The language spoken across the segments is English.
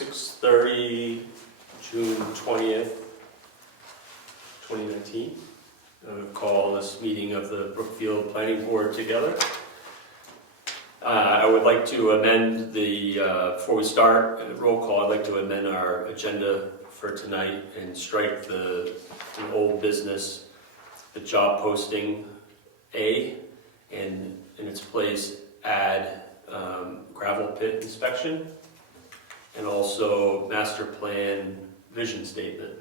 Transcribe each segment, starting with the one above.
6:30, June 20th, 2019. I would call this meeting of the Brookfield Planning Board together. I would like to amend before we start the roll call, I'd like to amend our agenda for tonight and strike the old business, the job posting A, and in its place add gravel pit inspection, and also master plan vision statement.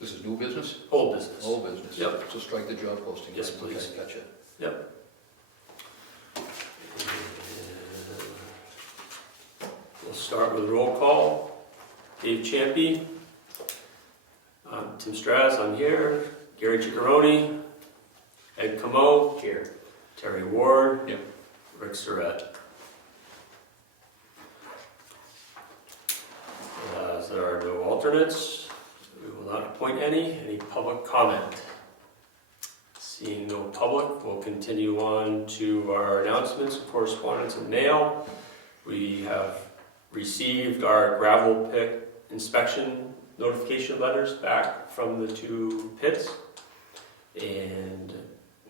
This is new business? Old business. Old business. Yep. So strike the job posting. Yes, please. Okay, gotcha. Yep. We'll start with roll call. Dave Champy. Tim Straz, I'm here. Geary Ciccarone. Ed Comeau. Here. Terry Ward. Yep. Rick Surratt. As there are no alternates, we will not appoint any. Any public comment? Seeing no public, we'll continue on to our announcements, correspondence, and mail. We have received our gravel pit inspection notification letters back from the two pits, and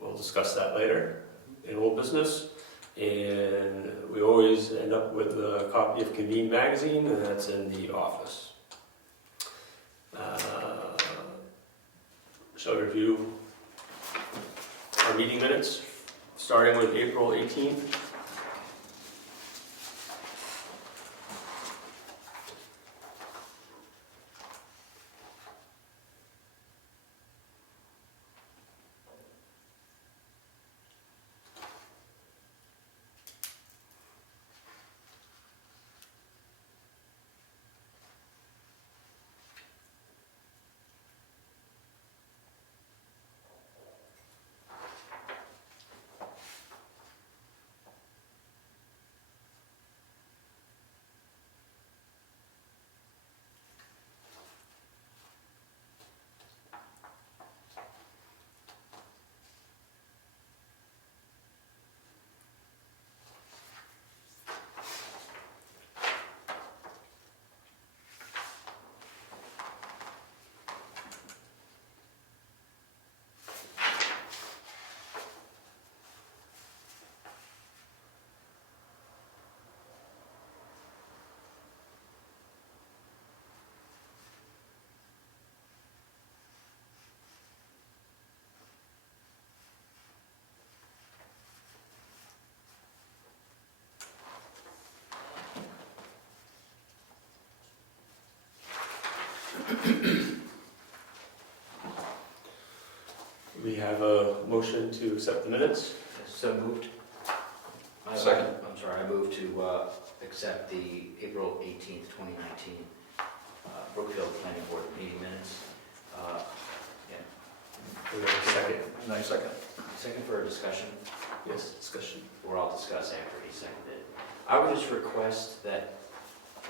we'll discuss that later in old business. And we always end up with a copy of Convene magazine, and that's in the office. Shall we review our meeting minutes, starting with April 18th. We have a motion to accept the minutes. So moved. Second. I'm sorry, I move to accept the April 18th, 2019 Brookfield Planning Board meeting minutes. We have a second. Nice second. Second for a discussion, Yes, discussion. or I'll discuss after he seconded. I would just request that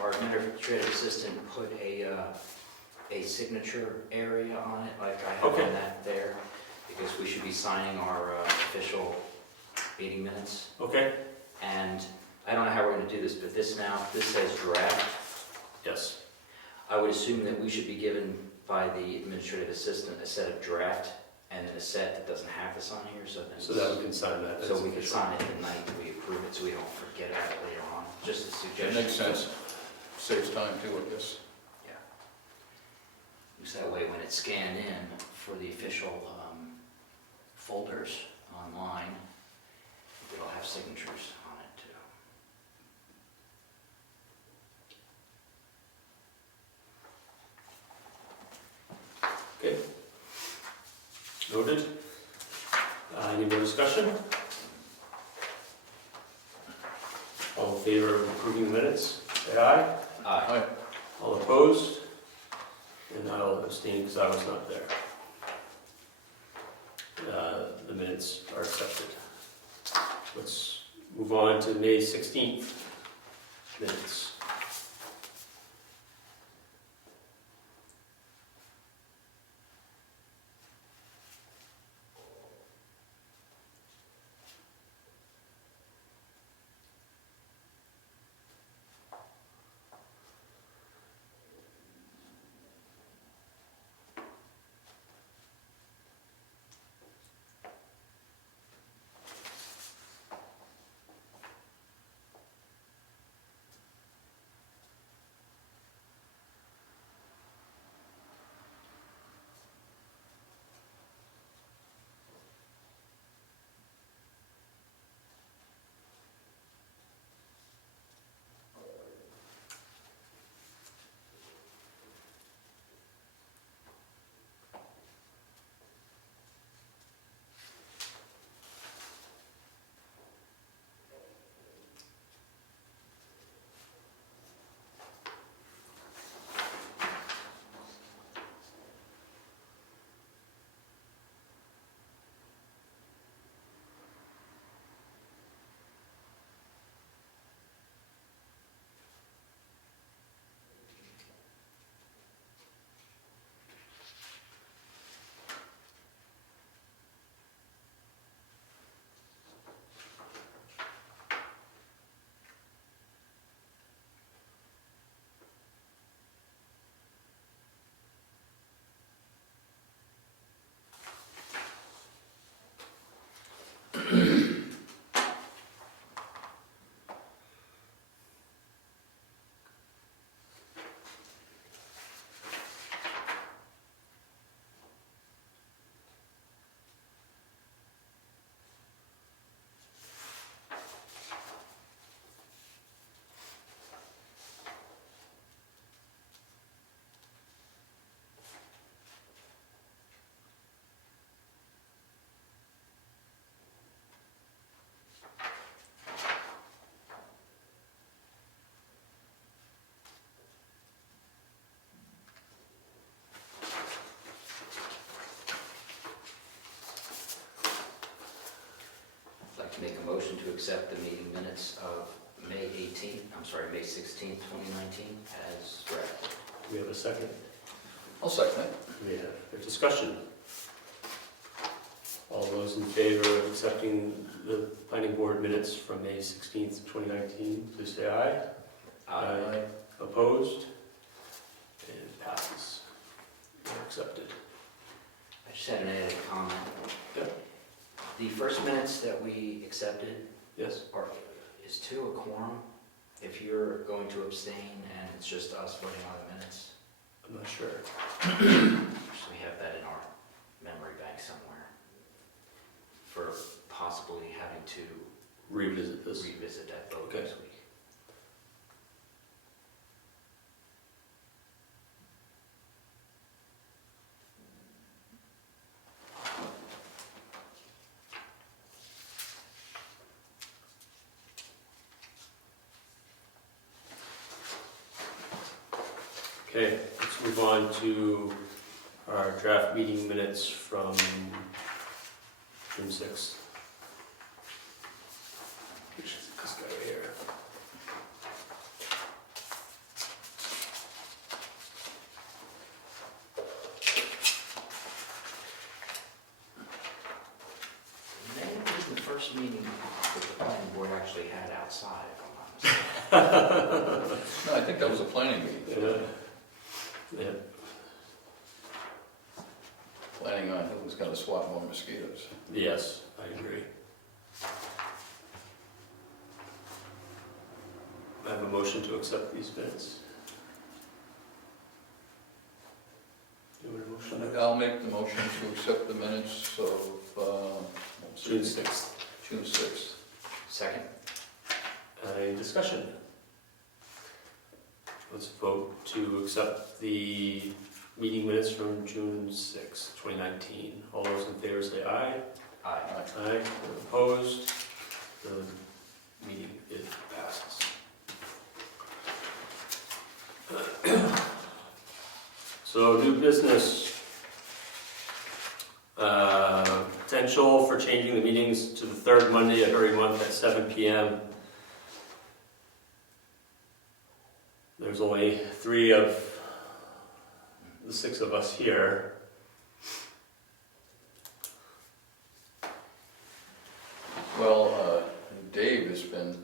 our administrative assistant put a signature area on it, like I have Okay. on that there, because we should be signing our official meeting minutes. Okay? And I don't know how we're going to do this, but this says draft. Yes. I would assume that we should be given by the administrative assistant a set of draft and then a set that doesn't have the sign here, so then. So that we can sign that. So we can sign it the night that we approve it, so we don't forget about it later on. Just a That suggestion. makes sense. Saves time too, I guess. Yeah. So that way when it's scanned in for the official folders online, it'll have signatures on it too. Okay. Noted. Any more discussion? All in favor of approving the minutes, say aye. Aye. All opposed? And I'll abstain because I was not there. The minutes are accepted. Let's move on to May 16th minutes. make a motion to accept the meeting minutes of May 16th, 2019 as read. We have a second. I'll second it. We have a discussion. All those in favor of accepting the planning board minutes from May 16th, 2019, please say aye. Aye. Opposed? And passes. They're accepted. I just had an added comment. Yep. The first minutes that we accepted Yes? is 2 a quorum. If you're going to abstain and it's just us voting on the minutes, I'm not sure. so we have that in our memory bank somewhere for possibly having to Revisit this. revisit that vote Okay. next week. Okay, let's move on to our draft meeting minutes from June 6th. Which is this guy right here. May was the first meeting that the planning board actually had outside, if I'm not mistaken. No, I think that was a planning meeting. Yeah. Planning on who's gonna swat more mosquitoes. Yes, I agree. I have a motion to accept these minutes. Do you want a motion? I'll make the motion to accept the minutes of, June 6th. June 6th. Second? Any discussion? Let's vote to accept the meeting minutes from June 6, 2019. All those in favor say aye. Aye. Aye. Opposed? The meeting is passes. So new business. Potential for changing the meetings to the third Monday of every month at 7 p.m. There's only 3 of the 6 of us here. Well, Dave has been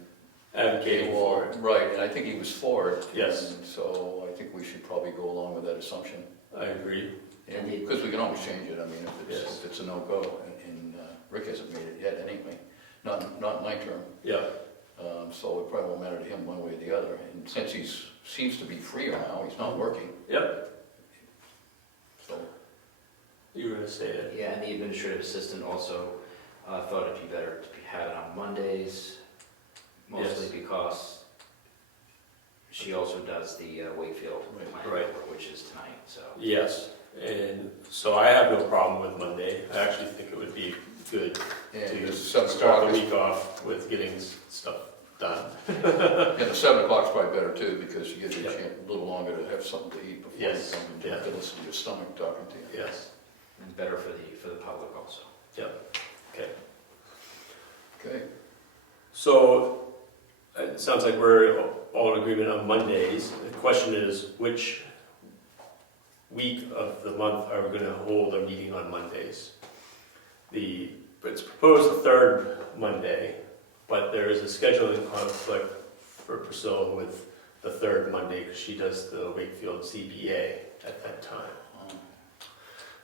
Advocating for it. Right, and I think he was for it. Yes. And so I think we should probably go along with that assumption. I agree. And because we can always change it, I mean, Yes. if it's a no-go, and Rick hasn't made it yet anyway, not in my term. Yeah. So it probably won't matter to him one way or the other. And since seems to be freer now, he's not working, Yep. so. You were going to say it. Yeah, and the administrative assistant also thought it'd be better to have it on Mondays, mostly Yes. because she also does the Wakefield plan, Right. which is tonight, so. Yes. And so I have no problem with Monday. I actually think it would be good And to the 7 start o'clock the is, week off with getting stuff done. and the 7 o'clock's probably better too, because you get a Yep. chance, a little longer to have something to eat before you Yes. come and Yeah. to listen to your stomach talking to you. Yes. And better for the public also. Okay. Okay, So it sounds like we're all in agreement on Mondays. The question is, which week of the month are we going to hold a meeting on Mondays? It's proposed the third Monday, but there is a scheduling conflict for Priscilla with the third Monday because she does the Wakefield CBA at that time.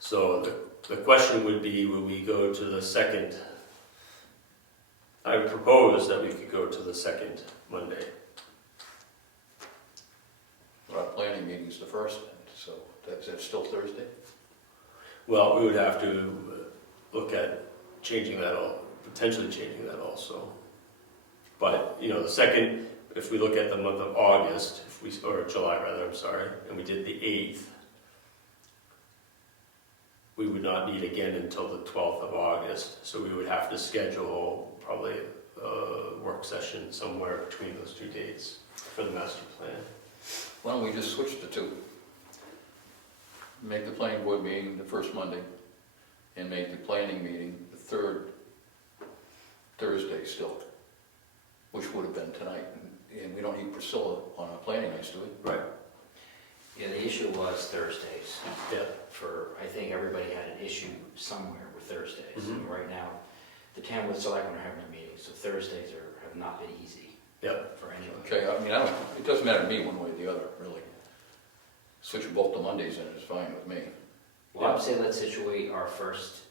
So the question would be, will we go to the second? I would propose that we could go to the second Monday. our planning meeting's the first, so that's still Thursday? Well, we would have to look at changing that, potentially changing that also. But, the second, if we look at the month of August, or July rather, I'm sorry, and we did the 8th, we would not meet again until the 12th of August. So we would have to schedule probably a work session somewhere between those 2 dates for the master plan. Why don't we just switch the 2? Make the planning board meeting the first Monday, and make the planning meeting the third Thursday, still, which would have been tonight. And we don't need Priscilla on our planning nights, do we? Right. Yeah, the issue was Thursdays. Yeah. I think everybody had an issue somewhere with Thursdays. Mhm. And right now, the town with selectmen are having their meetings, so Thursdays have not been easy Yep. for anyone. Okay, I mean, it doesn't matter to me one way or the other, really. Switch both to Mondays and it's fine with me. Well, I would say let's situate our first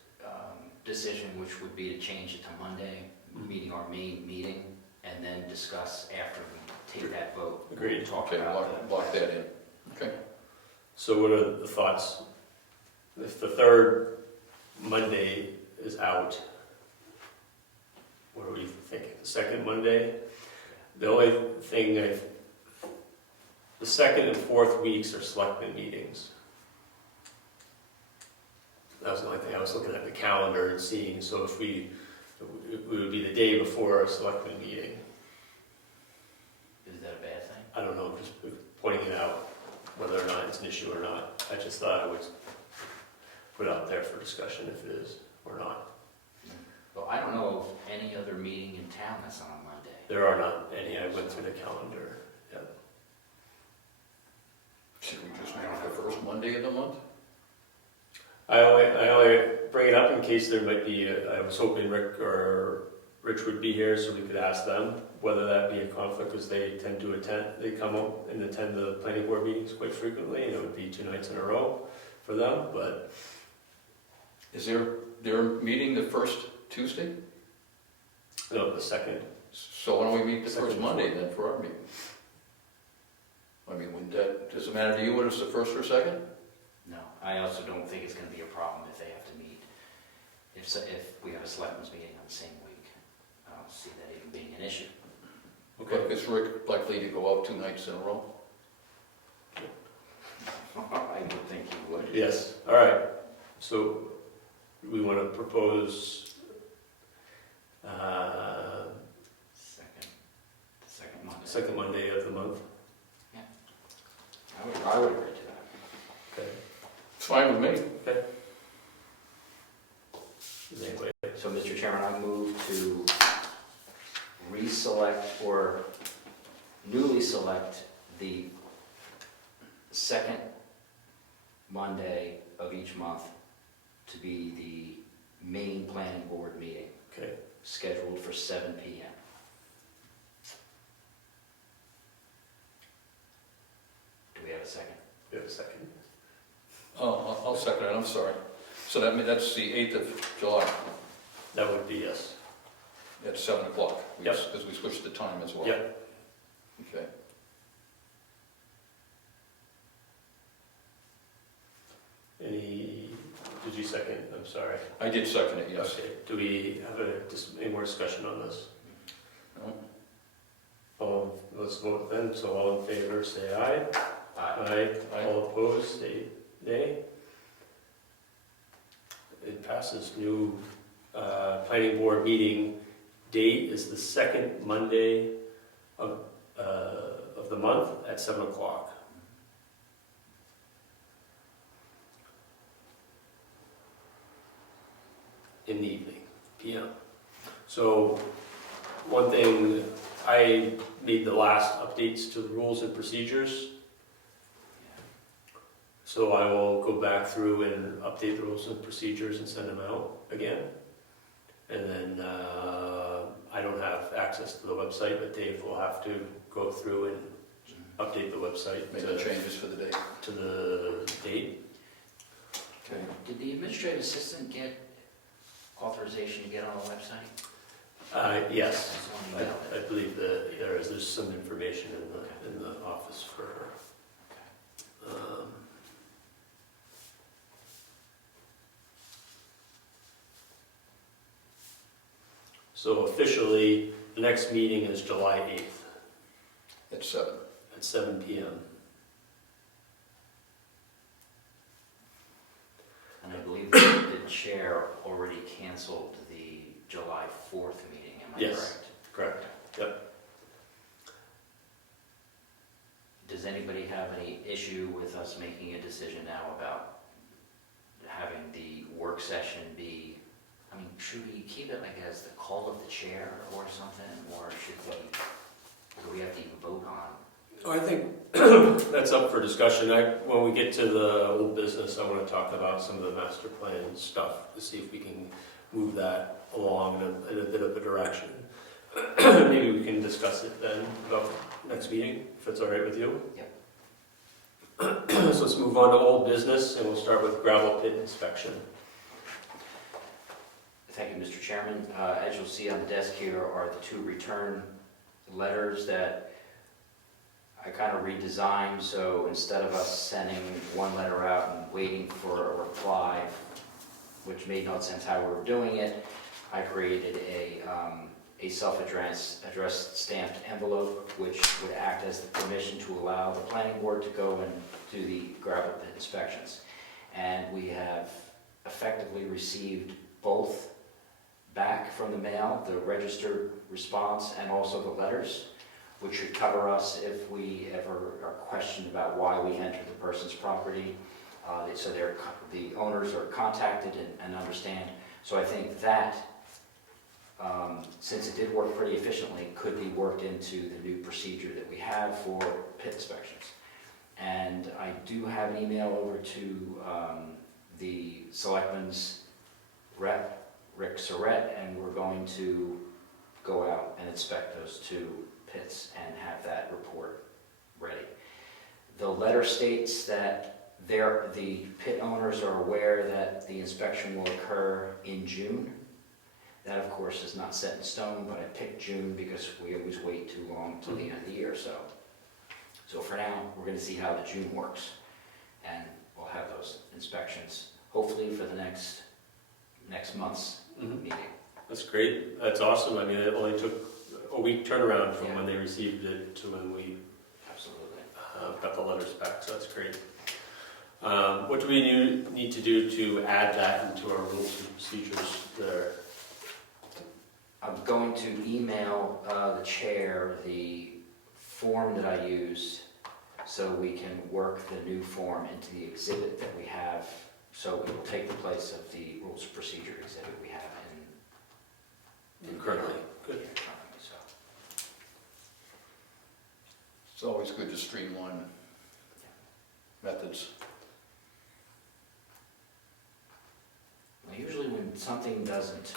decision, which would be to change it to Monday, meeting our main meeting, and then discuss after we take that vote. Agreed. Talk Okay, about block that in. Okay. So what are the thoughts? If the third Monday is out, what are we thinking? The second Monday? The only thing, the second and fourth weeks are selectmen meetings. That was the only thing I was looking at the calendar and seeing, so if it would be the day before a selectmen meeting. Is that a bad thing? I don't know, just pointing it out, whether or not it's an issue or not. I just thought I would put it out there for discussion if it is or not. Well, I don't know of any other meeting in town that's on a Monday. There are not any, I went through the calendar, yeah. Should we just make it the first Monday of the month? I only bring it up in case there might be, I was hoping Rich would be here so we could ask them whether that be a conflict, because they tend to they come up and attend the planning board meetings quite frequently, and it would be 2 nights in a row for them, but. Is their meeting the first Tuesday? No, the second. So why don't we meet the Second first and Monday fourth. then for our meeting? I mean, does it matter to you whether it's the first or second? No, I also don't think it's going to be a problem if they have to meet. If we have a selectmen's meeting on the same week, I don't see that even being an issue. Okay. Is Rick likely to go out 2 nights in a row? I would think you would. Yes, all right. So we want to propose The second Monday. second Monday of the month. I would agree to that. Okay. It's fine with me. Anyway, So, Mr. Chairman, I move to reselect or newly select the second Monday of each month to be the main planning board meeting, okay. scheduled for 7 p.m. Do we have a second? We have a second. Oh, I'll second it, I'm sorry. So that's the 8th of July That would be yes. at 7 o'clock. Yep. Because we switched the time as well. Yep. Okay. Did you second? I'm sorry. I did second it, yes. Okay. Do we have any more discussion on this? No? Let's vote then. So all in favor, say aye. Aye. Aye. All opposed, say nay. It passes. New planning board meeting date is the second Monday of the month at 7 o'clock. In the evening, PM. So one thing, I made the last updates to the rules and procedures. So I will go back through and update the rules and procedures and send them out again. And then I don't have access to the website, but Dave will have to go through and update the website Make the changes for the day. to the date. Okay. Did the administrative assistant get authorization to get on the website? Yes, That's one email I that- believe there's some information in the office for her. So officially, the next meeting is July 8th At 7. at 7 p.m. And I believe the chair already canceled the July 4th meeting, am I Yes. correct? Correct. Yep. Does anybody have any issue with us making a decision now about having the work session be, I mean, should we keep it like as the call of the chair or something, or do we have to even vote on? I think that's up for discussion. When we get to the old business, I want to talk about some of the master plan stuff to see if we can move that along in a bit of a direction. Maybe we can discuss it then about next meeting, if it's all right with you. Yep. So let's move on to old business, and we'll start with gravel pit inspection. Thank you, Mr. Chairman. As you'll see on the desk here are the two return letters that I kind of redesigned. So instead of us sending one letter out and waiting for a reply, which made no sense how we were doing it, I created a self-addressed stamped envelope, which would act as the permission to allow the planning board to go and do the gravel pit inspections. And we have effectively received both back from the mail, the registered response and also the letters, which should cover us if we ever are questioned about why we entered the person's property. So the owners are contacted and understand. So I think that, since it did work pretty efficiently, could be worked into the new procedure that we have for pit inspections. And I do have an email over to the selectman's rep, Rick Surrett, and we're going to go out and inspect those two pits and have that report ready. The letter states that the pit owners are aware that the inspection will occur in June. That, of course, is not set in stone, but I picked June because we always wait too long till the end of the year. So for now, we're going to see how the June works, and we'll have those inspections hopefully for the next month's meeting. That's great. That's awesome. I mean, it only took a week turnaround from Yeah. when they received it to when we Absolutely. got the letters back, so that's great. What do we need to do to add that into our rules and procedures there? I'm going to email the chair the form that I used so we can work the new form into the exhibit that we have. So it will take the place of the rules of procedure exhibit we have in Currently. Good. So It's always good to streamline methods. usually when something doesn't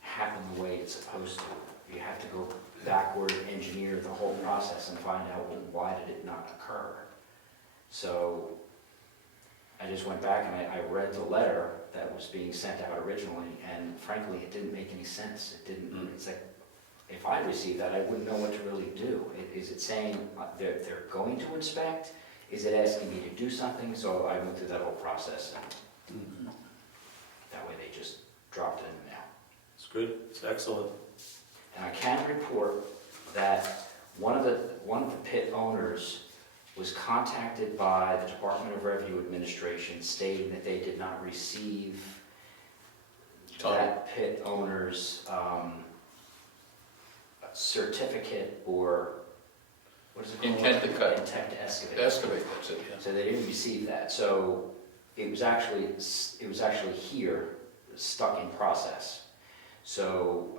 happen the way it's supposed to, you have to go backward, engineer the whole process and find out, well, why did it not occur? So I just went back and I read the letter that was being sent out originally, and frankly, it didn't make any sense. It didn't. It's like, if I received that, I wouldn't know what to really do. Is it saying they're going to inspect? Is it asking me to do something? So I went through that whole process, and that way they just dropped it in the mail. It's good. It's excellent. And I can report that one of the pit owners was contacted by the Department of Revenue Administration stating that they did not receive that pit owner's certificate, or what is it called? Intent to cut. Intent to excavate. Excavate, that's it, yeah. So they didn't receive that. So it was actually here, stuck in process. So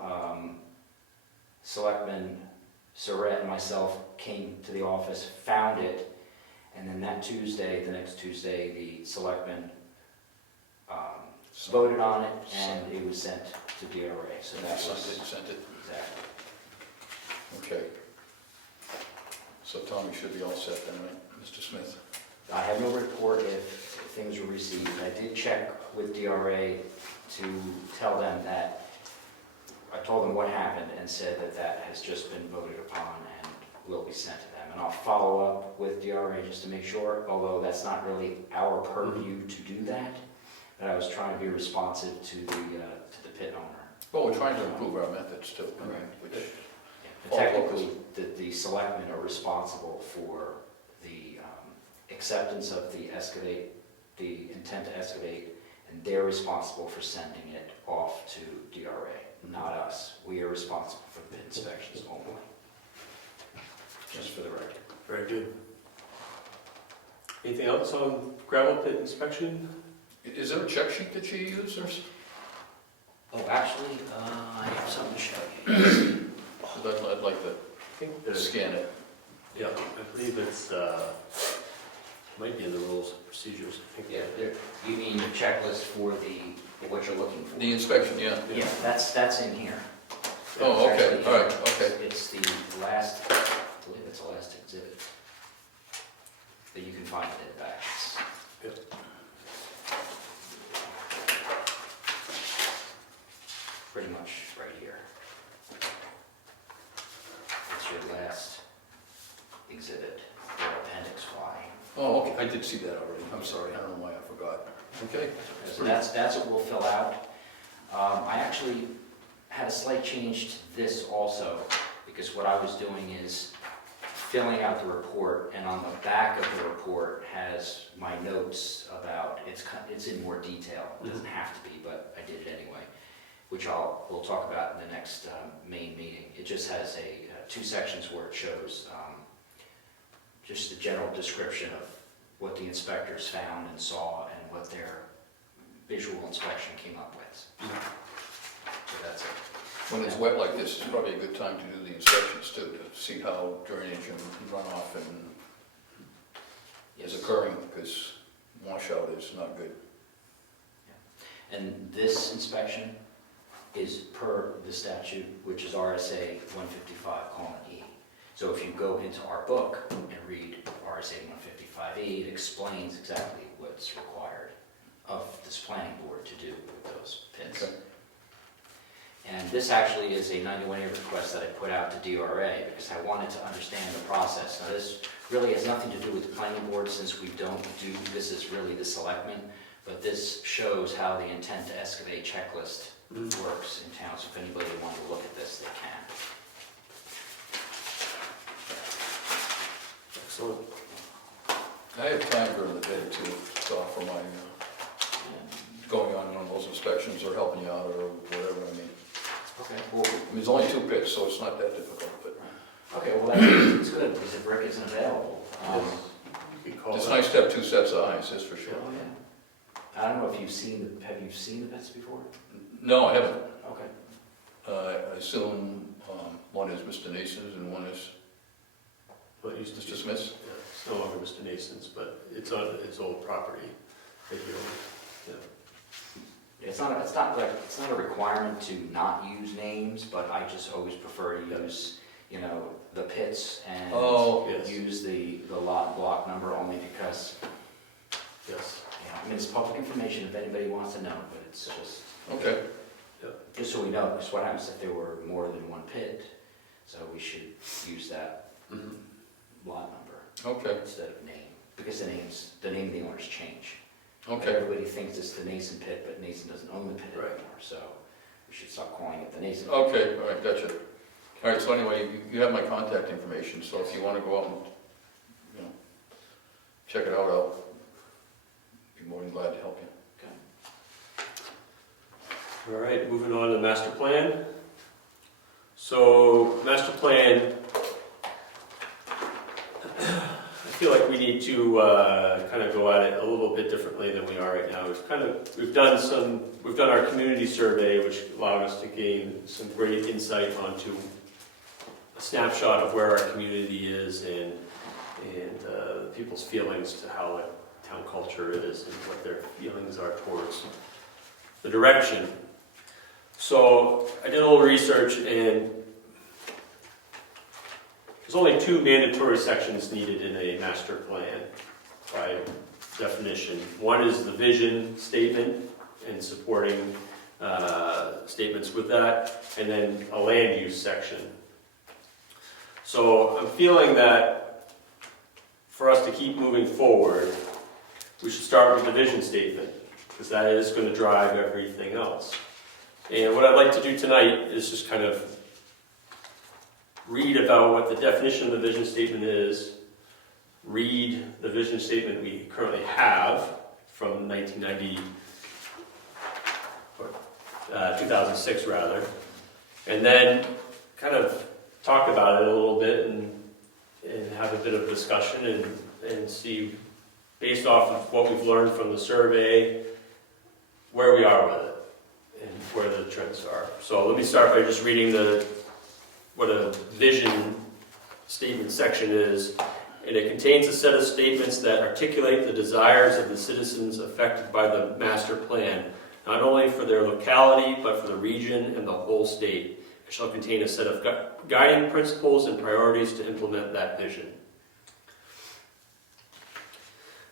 Selectman Surrett and myself came to the office, found it, and then the next Tuesday, the selectmen voted on it, and it was sent to DRA. So that was Sent it. exactly. Okay. So Tommy should be all set then, right, Mr. Smith? I have no report if things were received. I did check with DRA to tell them that, I told them what happened and said that that has just been voted upon and will be sent to them. And I'll follow up with DRA just to make sure, although that's not really our purview to do that, but I was trying to be responsive to the pit owner. Well, we're trying to improve our methods too. I mean, which, And technically, the selectmen are responsible for the acceptance of the intent to excavate, and they're responsible for sending it off to DRA, not us. We are responsible for pit inspections only, just for the record. Very good. Anything else on gravel pit inspection? is there a check sheet that you use, or? Oh, actually, Actually, I have something to show you. I'd like I think to scan it. yeah, I believe it's, might be in the rules and procedures. I think. Yeah, you mean the checklist for what you're looking for? The inspection, yeah. Yeah, that's in here. Oh, It's okay, actually- all right, okay. It's the last, I believe it's the last exhibit. But you can find it in the back. Yep. Pretty much right here. It's your last exhibit, or appendix Y. Oh, okay, I did see that already. I'm sorry, I don't know why I forgot. Okay. So that's what we'll fill out. I actually had a slight change to this also, because what I was doing is filling out the report, and on the back of the report has my notes about, it's in more detail. It doesn't have to be, but I did it anyway, which we'll talk about in the next main meeting. It just has two sections where it shows just the general description of what the inspectors found and saw and what their visual inspection came up with. So that's it. When it's wet like this, it's probably a good time to do the inspections too, to see how drainage and runoff is occurring, because washout is not good. And this inspection is per the statute, which is RSA 155:E. So if you go into our book and read RSA 155E, it explains exactly what's required of this planning board to do with those pits. Okay. And this actually is a 91A request that I put out to DRA because I wanted to understand the process. Now this really has nothing to do with the planning board since we don't do, this is really the selectmen, but this shows how the intent to excavate checklist works in town. So if anybody wants to look at this, they can. Excellent. I have time during the day to offer my, going on those inspections or helping you out or whatever, I mean. Okay. Well, I mean, there's only 2 pits, so it's not that difficult, but okay, well that's good because if Rick isn't available. You could call it's that. nice to have 2 sets of eyes, that's for sure. Oh, yeah. I don't know if you've seen have you seen the pits before? No, I haven't. Okay. I assume one is Mr. Nason's and one is Well, it used to Mr. be, Smith's. yeah, it's no longer Mr. Nason's, but it's on his old property that he owned. It's not a requirement to not use names, but I just always prefer to use, the pits and Oh, yes. use the lot and block number only because, Yes. I mean, it's public information if anybody wants to know, but it's just so we know, because what happens if there were more than one pit, so we should use that lot number Okay, instead of name, because the name of the owners change. okay. Everybody thinks it's the Nason pit, but Nason doesn't own the pit Right. anymore, so we should stop calling it the Nason. Okay, all right, gotcha. All right, so anyway, you have my contact information, so if you want to go out and, check it out, I'll be more than glad to help you. All right, moving on to the master plan. So, master plan, I feel like we need to kind of go at it a little bit differently than we are right now. We've done our community survey, which allowed us to gain some great insight onto a snapshot of where our community is and people's feelings to how town culture is and what their feelings are towards the direction. So I did a little research, and there's only 2 mandatory sections needed in a master plan by definition. One is the vision statement and supporting statements with that, and then a land use section. So I'm feeling that for us to keep moving forward, we should start with the vision statement, because that is going to drive everything else. And what I'd like to do tonight is just kind of read about what the definition of the vision statement is, read the vision statement we currently have from 2006 rather, and then kind of talk about it a little bit and have a bit of discussion and see, based off of what we've learned from the survey, where we are with it. and where the trends are. So let me start by just reading what a vision statement section is. And it contains a set of statements that articulate the desires of the citizens affected by the master plan, not only for their locality, but for the region and the whole state. It shall contain a set of guiding principles and priorities to implement that vision.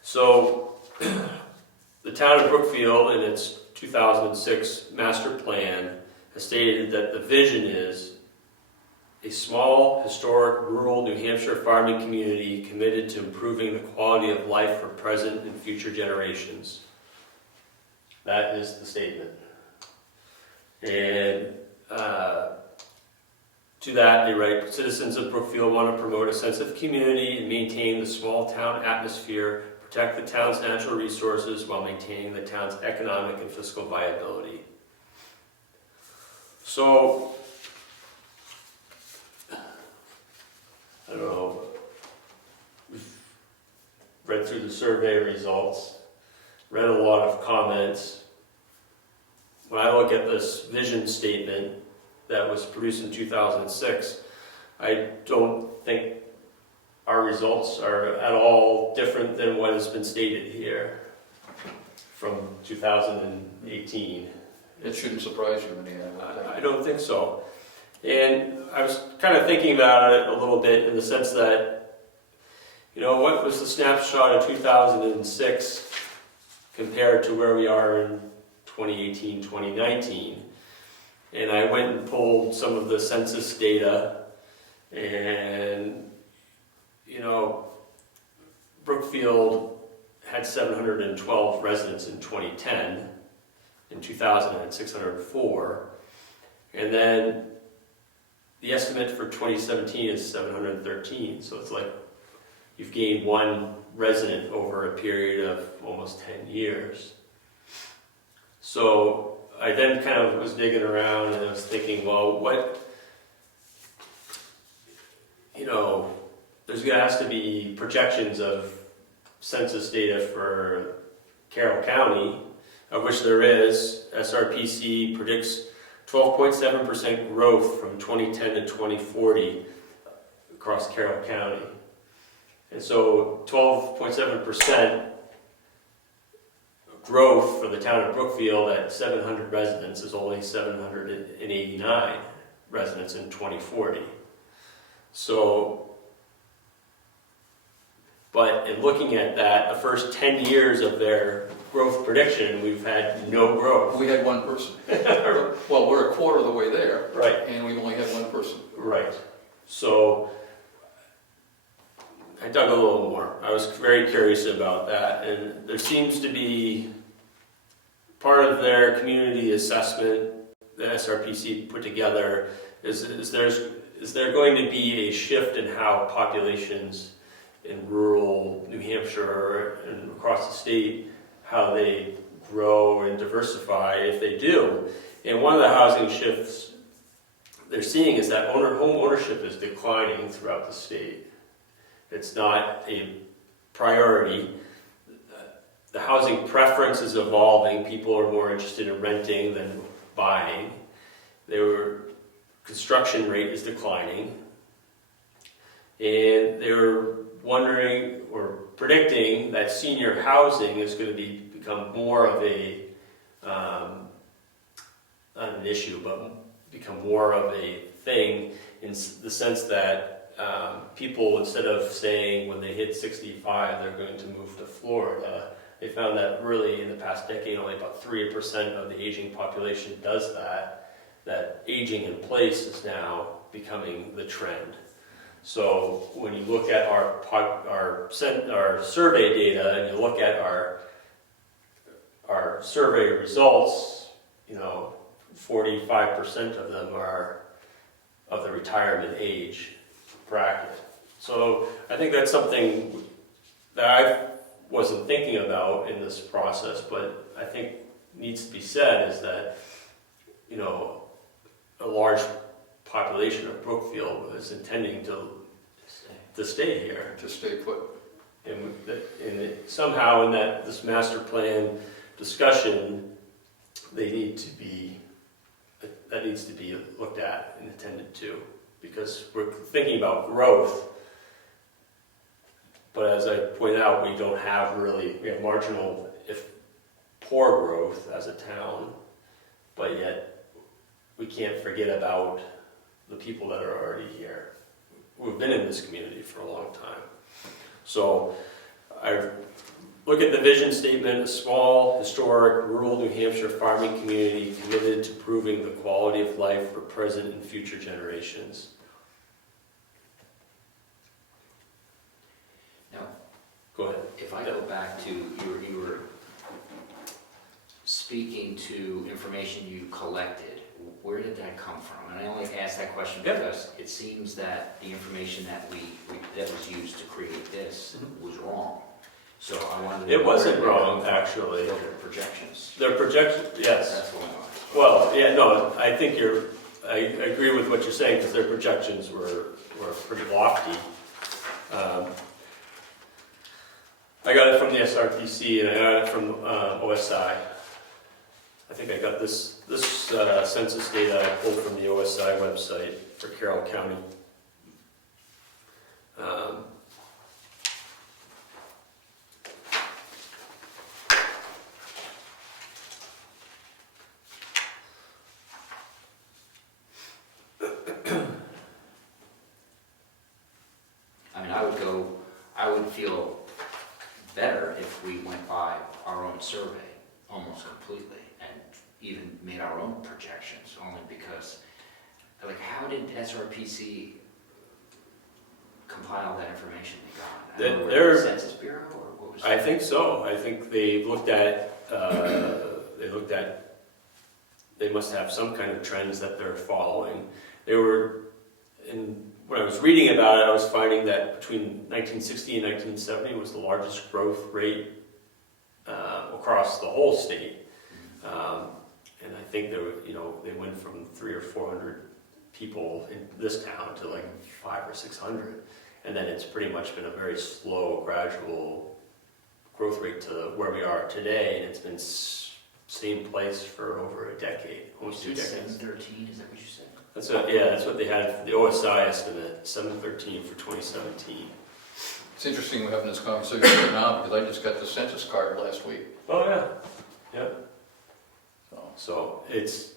So, the town of Brookfield, in its 2006 master plan, has stated that the vision is a small, historic, rural New Hampshire farming community committed to improving the quality of life for present and future generations. That is the statement. And to that, they write, citizens of Brookfield want to promote a sense of community and maintain the small town atmosphere, protect the town's natural resources while maintaining the town's economic and fiscal viability. So, I don't know, we've read through the survey results, read a lot of comments. When I look at this vision statement that was produced in 2006, I don't think our results are at all different than what has been stated here from 2018. It shouldn't surprise you any. I don't think so. And I was kind of thinking about it a little bit in the sense that, you know, what was the snapshot of 2006 compared to where we are in 2018, 2019? And I went and pulled some of the census data, and, you know, Brookfield had 712 residents in 2010, in 2000 had 604, and then the estimate for 2017 is 713, so it's like you've gained one resident over a period of almost 10 years. So I then kind of was digging around and I was thinking, well, there's going to have to be projections of census data for Carroll County, of which there is. SRPC predicts 12.7% growth from 2010 to 2040 across Carroll County. And so 12.7% growth for the town of Brookfield at 700 residents is only 789 residents in 2040. So, but in looking at that, the first 10 years of their growth prediction, we've had no growth. We had one person. Well, we're a quarter of the way there. Right. And we've only had one person. Right. So I dug a little more. I was very curious about that. And there seems to be part of their community assessment that SRPC put together is there going to be a shift in how populations in rural New Hampshire and across the state, how they grow and diversify if they do. And one of the housing shifts they're seeing is that home ownership is declining throughout the state. It's not a priority. The housing preference is evolving. People are more interested in renting than buying. Construction rate is declining. And they're wondering or predicting that senior housing is going to become more of a, not an issue, but become more of a thing in the sense that people, instead of saying when they hit 65 they're going to move to Florida, they found that really in the past decade only about 3% of the aging population does that aging in place is now becoming the trend. So when you look at our survey data and you look at our survey results, 45% of them are of the retirement age bracket. So I think that's something that I wasn't thinking about in this process, but I think needs to be said is that, a large population of Brookfield is intending to stay here. To stay put. And somehow in this master plan discussion, they need to be, that needs to be looked at and attended to, because we're thinking about growth, but as I pointed out, we don't have really, we have marginal, if poor growth as a town, but yet we can't forget about the people that are already here, who've been in this community for a long time. So I look at the vision statement: a small, historic, rural New Hampshire farming community committed to improving the quality of life for present and future generations. Now, Go ahead. if I go back to, you were speaking to information you collected, where did that come from? And I only asked that question because it seems that the information that that was used to create this was wrong. So I wanted to know. It wasn't where wrong, they're actually. Their projections. Their projections, yes. That's the one. Well, yeah, no, I think I agree with what you're saying, because their projections were pretty lofty. I got it from the SRPC and I got it from OSI. I think I got this census data I pulled from the OSI website for Carroll County. I mean, I would feel better if we went by our own survey almost completely and even made our own projections, only because, like, how did SRPC compile that information they got? I don't know, They're- the Census Bureau, or what was I that? think so. I think they must have some kind of trends that they're following. When I was reading about it, I was finding that between 1960 and 1970 was the largest growth rate across the whole state. And I think they went from 300 or 400 people in this town to like 500 or 600. And then it's pretty much been a very slow, gradual growth rate to where we are today, and it's been same place for over a decade, almost 2 decades. 713, is that what you said? That's what they had, the OSI estimate, 713 for 2017. It's interesting we're having this conversation right now, because I just got the census card last week. Oh, yeah. Yeah. So it's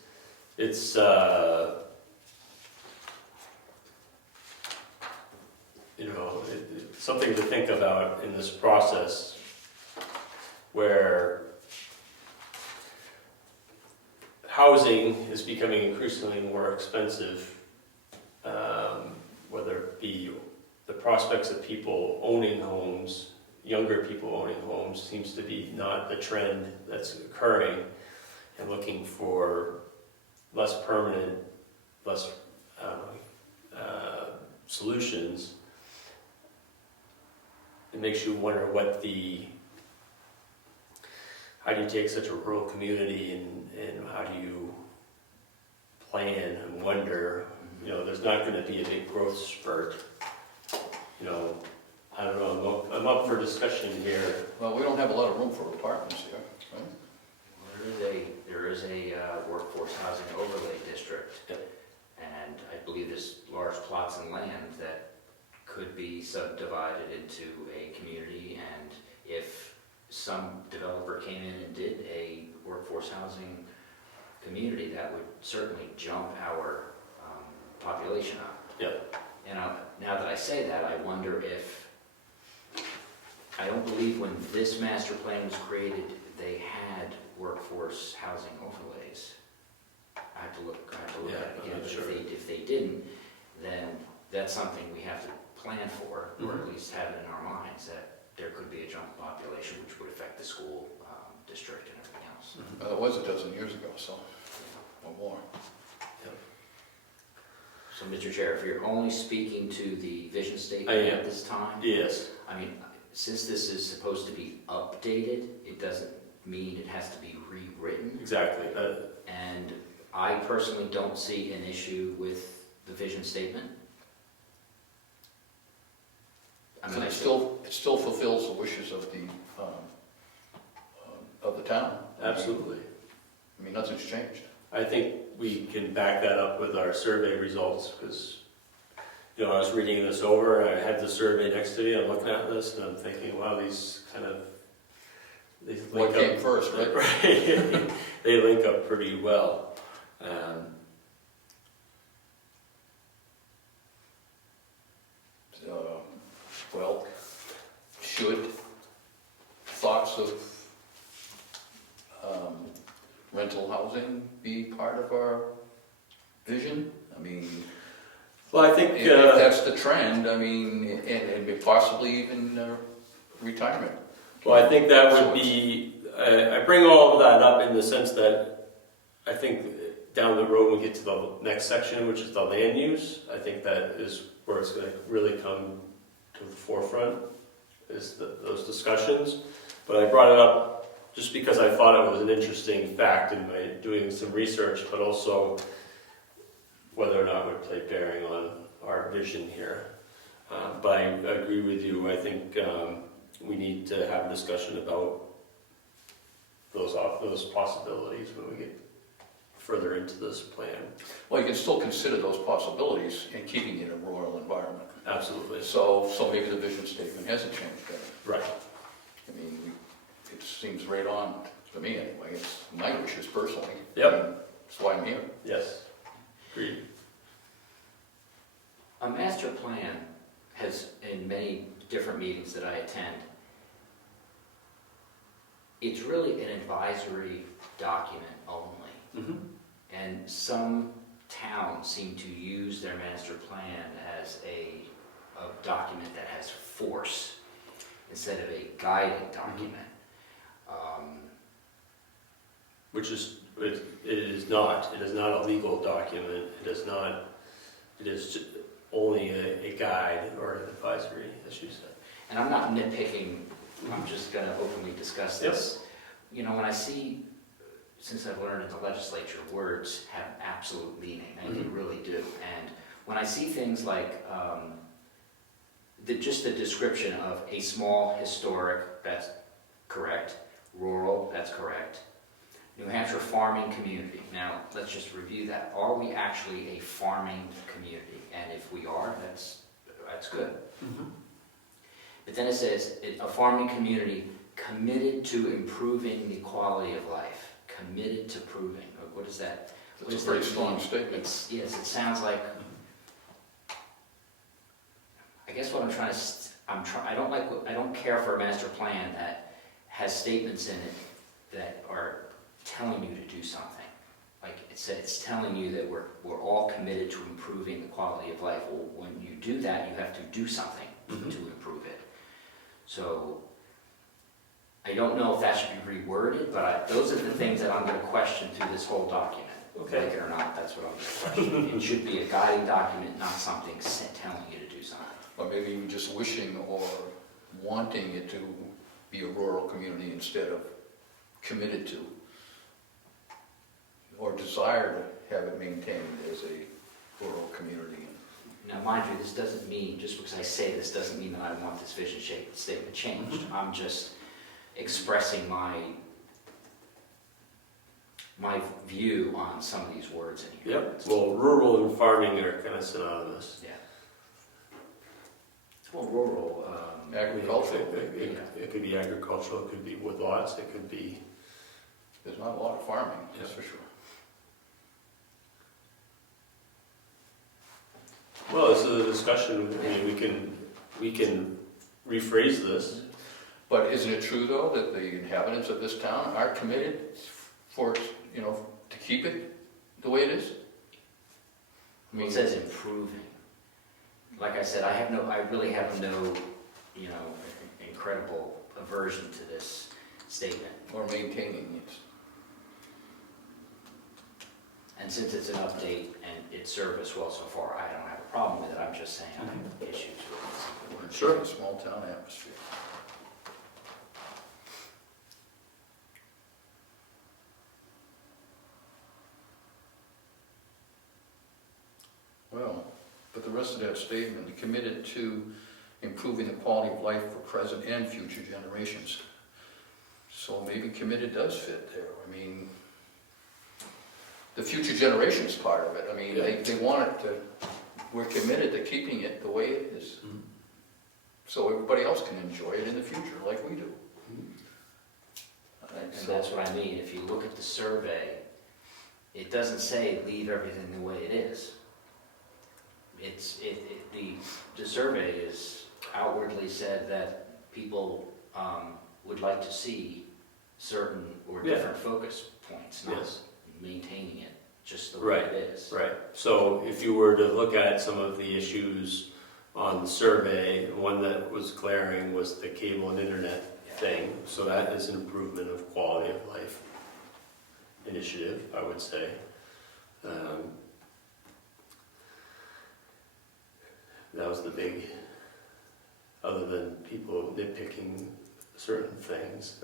something to think about in this process, where housing is becoming increasingly more expensive, whether it be the prospects of people owning homes, younger people owning homes, seems to be not the trend that's occurring, and looking for less permanent, less solutions. It makes you wonder how do you take such a rural community and how do you plan and wonder, there's not going to be a big growth spurt. I don't know, I'm up for discussion here. Well, we don't have a lot of room for apartments here, right? There is a workforce housing overlay district. Yep. And I believe there's large plots of land that could be subdivided into a community, and if some developer came in and did a workforce housing community, that would certainly jump our population up. Yep. And now that I say that, I wonder if, I don't believe when this master plan was created, they had workforce housing overlays. I have to look at it again. I'm not sure. If they didn't, then that's something we have to plan for, or at least have it in our minds, that there could be a jump in population, which would affect the school district and everything else. It was a dozen years ago, so, or more. So, Mr. Chair, if you're only speaking to the vision I statement am. at this time, Yes. I mean, since this is supposed to be updated, it doesn't mean it has to be rewritten. Exactly. And I personally don't see an issue with the vision statement. I mean, It still fulfills the wishes of the town. Absolutely. I mean, nothing's changed. I think we can back that up with our survey results, because, you know, I was reading this over, I had the survey next to me, I'm looking at this, and I'm thinking, wow, these kind of, these What link came up, first, right? right? They link up pretty well. Well, should thoughts of rental housing be part of our vision? I mean, Well, I think, if that's the trend, I mean, and possibly even retirement. well, I think that would be, I bring all of that up in the sense that I think down the road when we get to the next section, which is the land use, I think that is where it's going to really come to the forefront, is those discussions. But I brought it up just because I thought it was an interesting fact in my doing some research, but also whether or not it would play bearing on our vision here. But I agree with you. I think we need to have a discussion about those possibilities when we get further into this plan. Well, you can still consider those possibilities in keeping it in a rural environment. Absolutely. So maybe the vision statement hasn't changed then. Right. I mean, it seems right on to me anyway. It's my wishes personally. Yep. I mean, that's why I'm here. Yes. Agreed. A master plan has, in many different meetings that I attend, it's really an advisory document only. Mm-hmm. And some towns seem to use their master plan as a document that has force instead of a guiding document. Which is, it is not. It is not a legal document. It is not. It is only a guide or an advisory, as you said. And I'm not nitpicking, I'm just going to openly discuss this. You know, when I see, since I've learned in the legislature, words have absolute meaning, and they really do. And when I see things like just the description of a small historic, that's correct, rural, that's correct, New Hampshire farming community. Now, let's just review that. Are we actually a farming community? And if we are, that's good. Mm-hmm. But then it says, a farming community committed to improving the quality of life. Committed to proving. What is that? That's a very strong statement. Yes, it sounds like, I guess what I'm trying to, I don't care for a master plan that has statements in it that are telling you to do something. Like it's telling you that we're all committed to improving the quality of life. Well, when you do that, you have to do something to improve it. So I don't know if that should be reworded, but those are the things that I'm going to question through this whole document. Okay. Like it or not, that's what I'm going to question. It should be a guiding document, not something telling you to do something. Or maybe even just wishing or wanting it to be a rural community instead of committed to, or desire to have it maintained as a rural community. Now, mind you, this doesn't mean, just because I say this doesn't mean that I want this vision statement changed. I'm just expressing my view on some of these words in here. Yep. Well, rural and farming are kind of synonymous. Yeah. Well, rural. Agricultural. It could be agricultural. It could be with lots. It could be. There's not a lot of farming, that's for sure. Well, this is a discussion. I mean, we can rephrase this. But isn't it true, though, that the inhabitants of this town are committed for, to keep it the way it is? I mean, It says improving. Like I said, I really have no, incredible aversion to this statement. or maintaining it. And since it's an update and it served us well so far, I don't have a problem with it. I'm just saying I have issues with it. Sure. A small town atmosphere. Well, but the rest of that statement, committed to improving the quality of life for present and future generations. So maybe committed does fit there. I mean, the future generations part of it. I mean, Yeah. they want it to, we're committed to keeping it the way it is. Mhm. So everybody else can enjoy it in the future like we do. And that's what I mean, if you look at the survey, it doesn't say leave everything the way it is. The survey is outwardly said that people would like to see certain or Yeah. different focus points, not Yes. maintaining it just the way Right. it is. Right, so if you were to look at some of the issues on the survey, one that was glaring was the cable and internet thing. So that is an improvement of quality of life initiative, I would say. That was the big, other than people nitpicking certain things,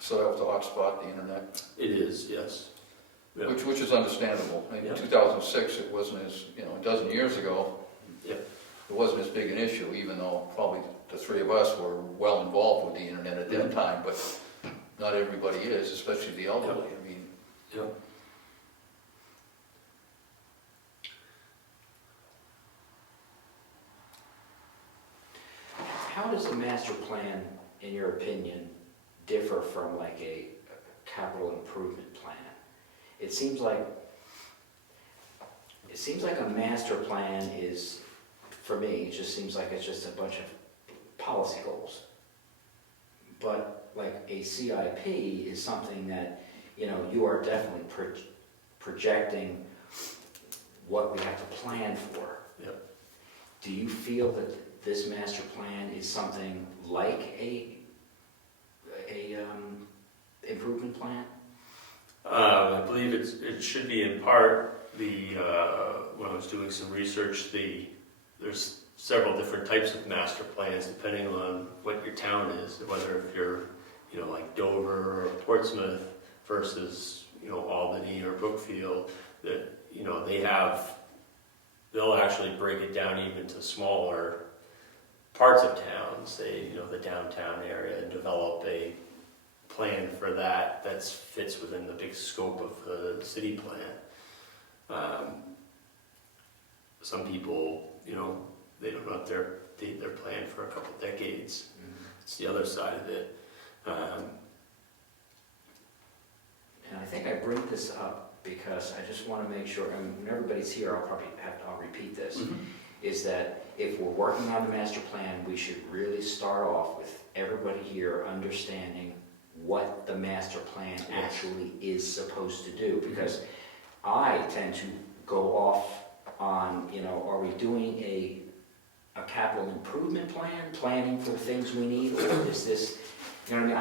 So that was the hot spot, the internet, it is, yes. Yeah. which is understandable. In Yeah. 2006, it wasn't as, a dozen years ago, Yeah. it wasn't as big an issue, even though probably the three of us were well involved with the internet at that time, but not everybody is, especially the elderly. I mean, Yeah. How does the master plan, in your opinion, differ from like a capital improvement plan? It seems like a master plan is, for me, it just seems like it's just a bunch of policy goals. But like a CIP is something that, you are definitely projecting what we have to plan for. Yep. Do you feel that this master plan is something like a improvement plan? I believe it should be in part when I was doing some research, there's several different types of master plans depending on what your town is, whether if you're, like Dover or Portsmouth versus, Albany or Brookfield, that, they'll actually break it down even to smaller parts of town, say, the downtown area, and develop a plan for that fits within the big scope of the city plan. Some people, they don't know if they're planned for a couple decades. It's the other side of it. And I think I bring this up because I just want to make sure, and when everybody's here, I'll repeat this, is that if we're working on the master plan, we should really start off with everybody here understanding what the master plan actually is supposed to do. Because I tend to go off on, are we doing a capital improvement plan, planning for the things we need, or is this, what I mean?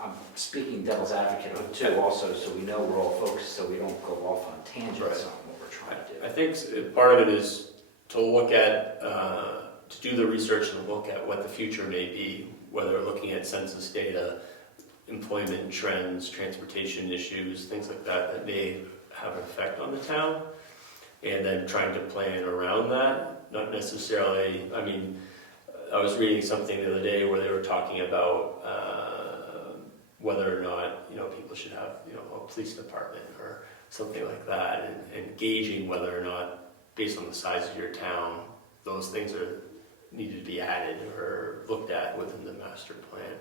I'm speaking devil's advocate too, also, so we know we're all focused, so we don't go off on tangents Right. on what we're trying to do. I think part of it is to look at, to do the research and look at what the future may be, whether looking at census data, employment trends, transportation issues, things like that may have an effect on the town, and then trying to plan around that, not necessarily, I was reading something the other day where they were talking about whether or not, people should have, a police department or something like that, and gauging whether or not, based on the size of your town, those things need to be added or looked at within the master plan.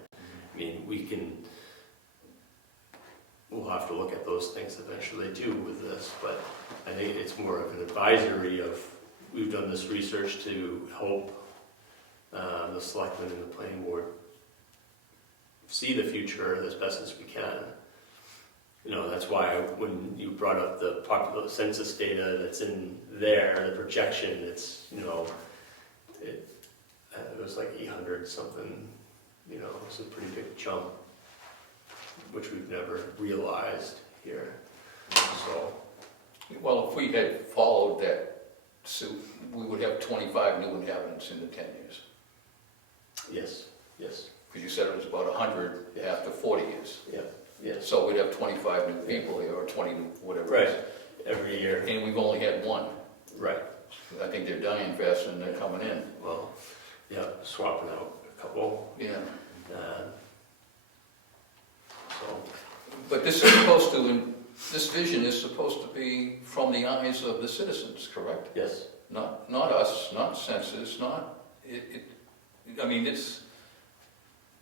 We'll have to look at those things eventually too with this, but I think it's more of an advisory of, we've done this research to help the selectmen and the planning board see the future as best as we can. That's why when you brought up the popular census data that's in there, the projection, it was like 800 something, it's a pretty big jump, which we've never realized here. So, well, if we had followed that suit, we would have 25 new inhabitants in the 10 years. yes. Because you said it was about 100 after 40 years. Yes. So we'd have 25 new people here, or 20 new, whatever it is. Right, every year. And we've only had one. Right. I think they're dying faster than they're coming in. Well, yeah, swapping out a couple. Yeah. So, But this is supposed to, this vision is supposed to be from the eyes of the citizens, correct? yes, Not us, not census, not, I mean, it's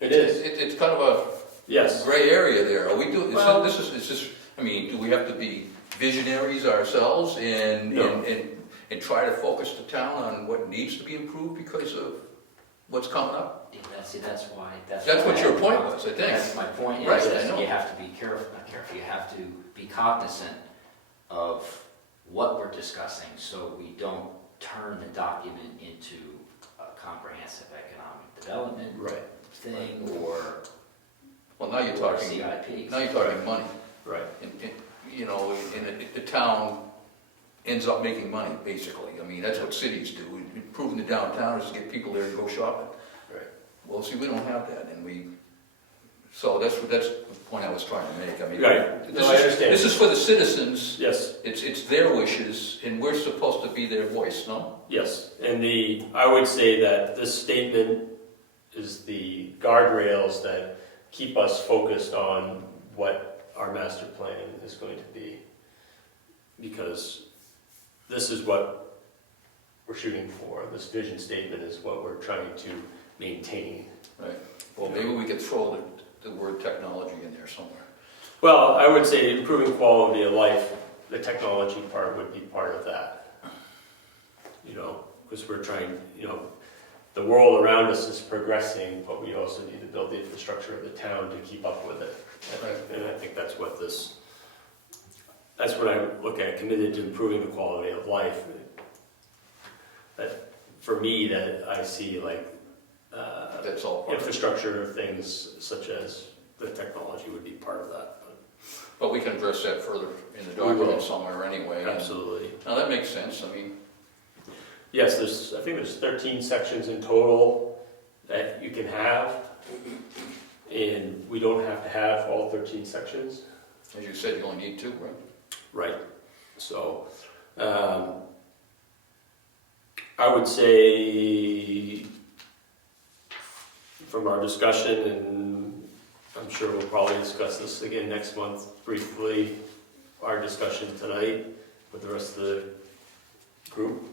it is, it's kind of a yes. gray area there. Are we doing, Well- is this, I mean, do we have to be visionaries ourselves and No. try to focus the town on what needs to be improved because of what's coming up? That's why. That's what your point was, I think. That's my point, is Right, I that know. you have to be careful, not careful, you have to be cognizant of what we're discussing, so we don't turn the document into a comprehensive economic development Right, thing, or Well, now you're or talking, CIP. now you're talking money. right, You know, and the town ends up making money, basically. I mean, that's what cities do. Improving the downtown is to get people there to go shopping. right. Well, see, we don't have that, and so that's the point I was trying to make. I mean, Right. No, I understand. This is for the citizens, Yes, it's their wishes, and we're supposed to be their voice, no? yes. And I would say that this statement is the guardrails that keep us focused on what our master plan is going to be. Because this is what we're shooting for. This vision statement is what we're trying to maintain. Right. Well, maybe we could throw the word technology in there somewhere. Well, I would say improving quality of life, the technology part would be part of that. You know, because we're trying, you know, the world around us is progressing, but we also need to build the infrastructure of the town to keep up with it. And I think that's what I look at, committed to improving the quality of life. That, for me, that I see like, That's all part of it. infrastructure things such as the technology would be part of that. But we can address that further in the We will. document somewhere anyway. and- Absolutely. Now, that makes sense. I mean, Yes, I think there's 13 sections in total that you can have. And we don't have to have all 13 sections. as you said, you only need two, right? Right. So, I would say from our discussion, and I'm sure we'll probably discuss this again next month briefly, our discussion tonight with the rest of the group.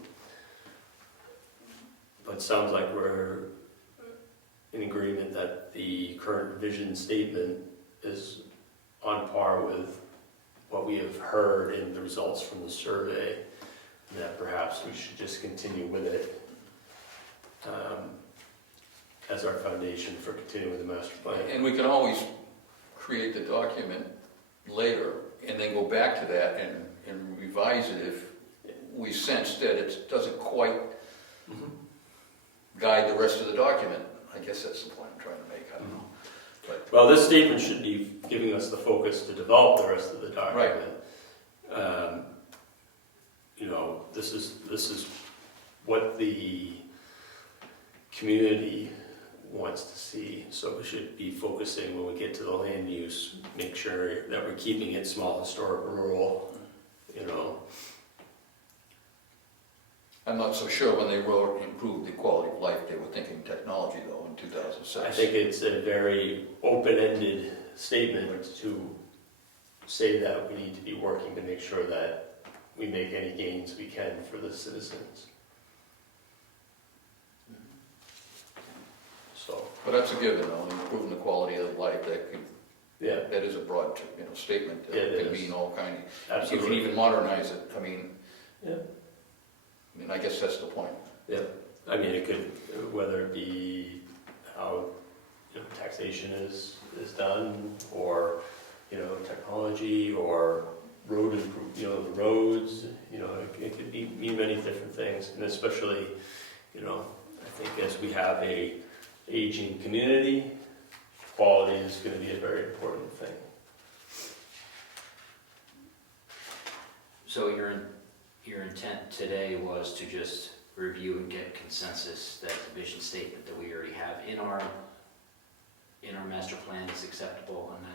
But it sounds like we're in agreement that the current vision statement is on par with what we have heard in the results from the survey, and that perhaps we should just continue with it as our foundation for continuing the master plan. And we can always create the document later and then go back to that and revise it if we sense that it doesn't quite guide the rest of the document. I guess that's the point I'm trying to make, I don't know. Well, this statement should be giving us the focus to develop the rest of the document. You know, this is what the community wants to see, so we should be focusing when we get to the land use, make sure that we're keeping it small, historic, rural, you know. I'm not so sure when they wrote improve the quality of life, they were thinking technology though in 2006. I think it's a very open-ended statement to say that we need to be working to make sure that we make any gains we can for the citizens. So, But that's a given though, improving the quality of life, yeah, that is a broad, statement that It can is. mean all kinds. You can absolutely. even modernize it, I mean. Yeah. I mean, I guess that's the point. I mean, it could, whether it be how, taxation is done, or, technology, or road improve, the roads, it could mean many different things, and especially, I think as we have a aging community, quality is going to be a very important thing. So your intent today was to just review and get consensus that the vision statement that we already have in our master plan is acceptable, and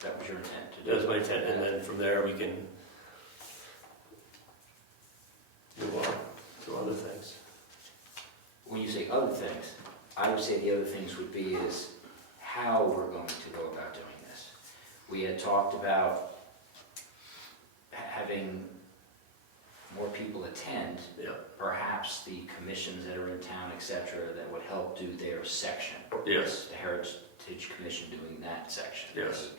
that was your intent to do? That was my intent, and then from there we can move on to other things. When you say other things, I would say the other things would be is how we're going to go about doing this. We had talked about having more people attend, Yeah. perhaps the commissions that are in town, et cetera, that would help do their section. Yes. The Heritage Commission doing that section. Yes.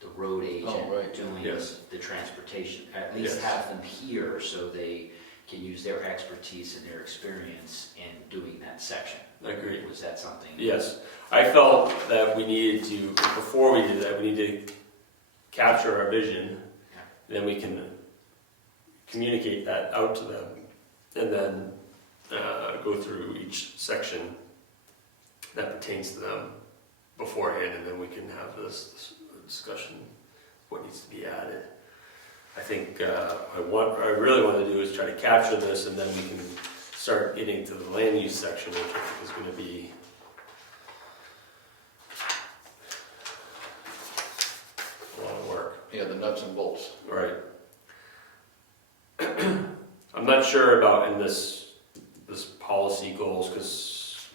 The road agent right. doing Yes. the transportation. At least Yes. have them here so they can use their expertise and their experience in doing that section. I agree. Was that something? Yes, I felt that we needed to, before we did that, we need to capture our vision, then we can communicate that out to them, and then go through each section that pertains to them beforehand, and then we can have this discussion, what needs to be added. I think what I really want to do is try to capture this, and then we can start getting to the land use section, which I think is going to be a lot of work. Yeah, the nuts and bolts. Right. I'm not sure about in this policy goals, because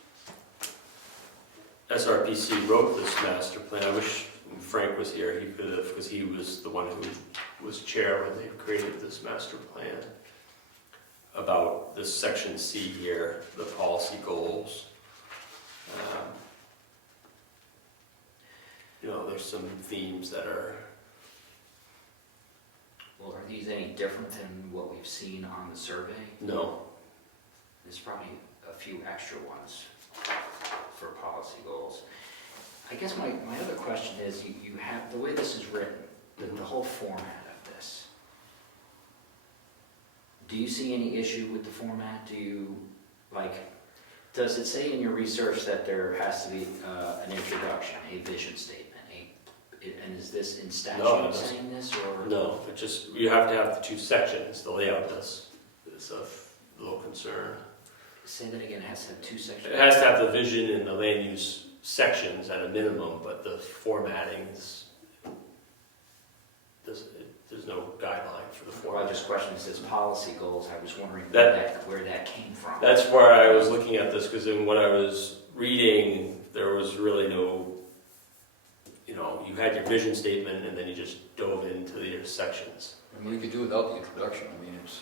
SRPC wrote this master plan. I wish Frank was here. He could have, because he was the one who was chair when they created this master plan about this section C here, the policy goals. There's some themes that are. Well, are these any different than what we've seen on the survey? No. There's probably a few extra ones for policy goals. I guess my other question is, you have, the way this is written, the whole format of this, do you see any issue with the format? Does it say in your research that there has to be an introduction, a vision statement? And is this in statute saying this, or? No, you have to have the two sections. The layout is of little concern. Say that again, it has to have two sections? It has to have the vision and the land use sections at a minimum, but the formatting there's no guideline for the Well, format. I just questioned, it says policy goals, I was wondering That- where that came from. That's where I was looking at this, because when I was reading, there was really no, you had your vision statement and then you just dove into your sections. I mean, we could do without the introduction. I mean, That's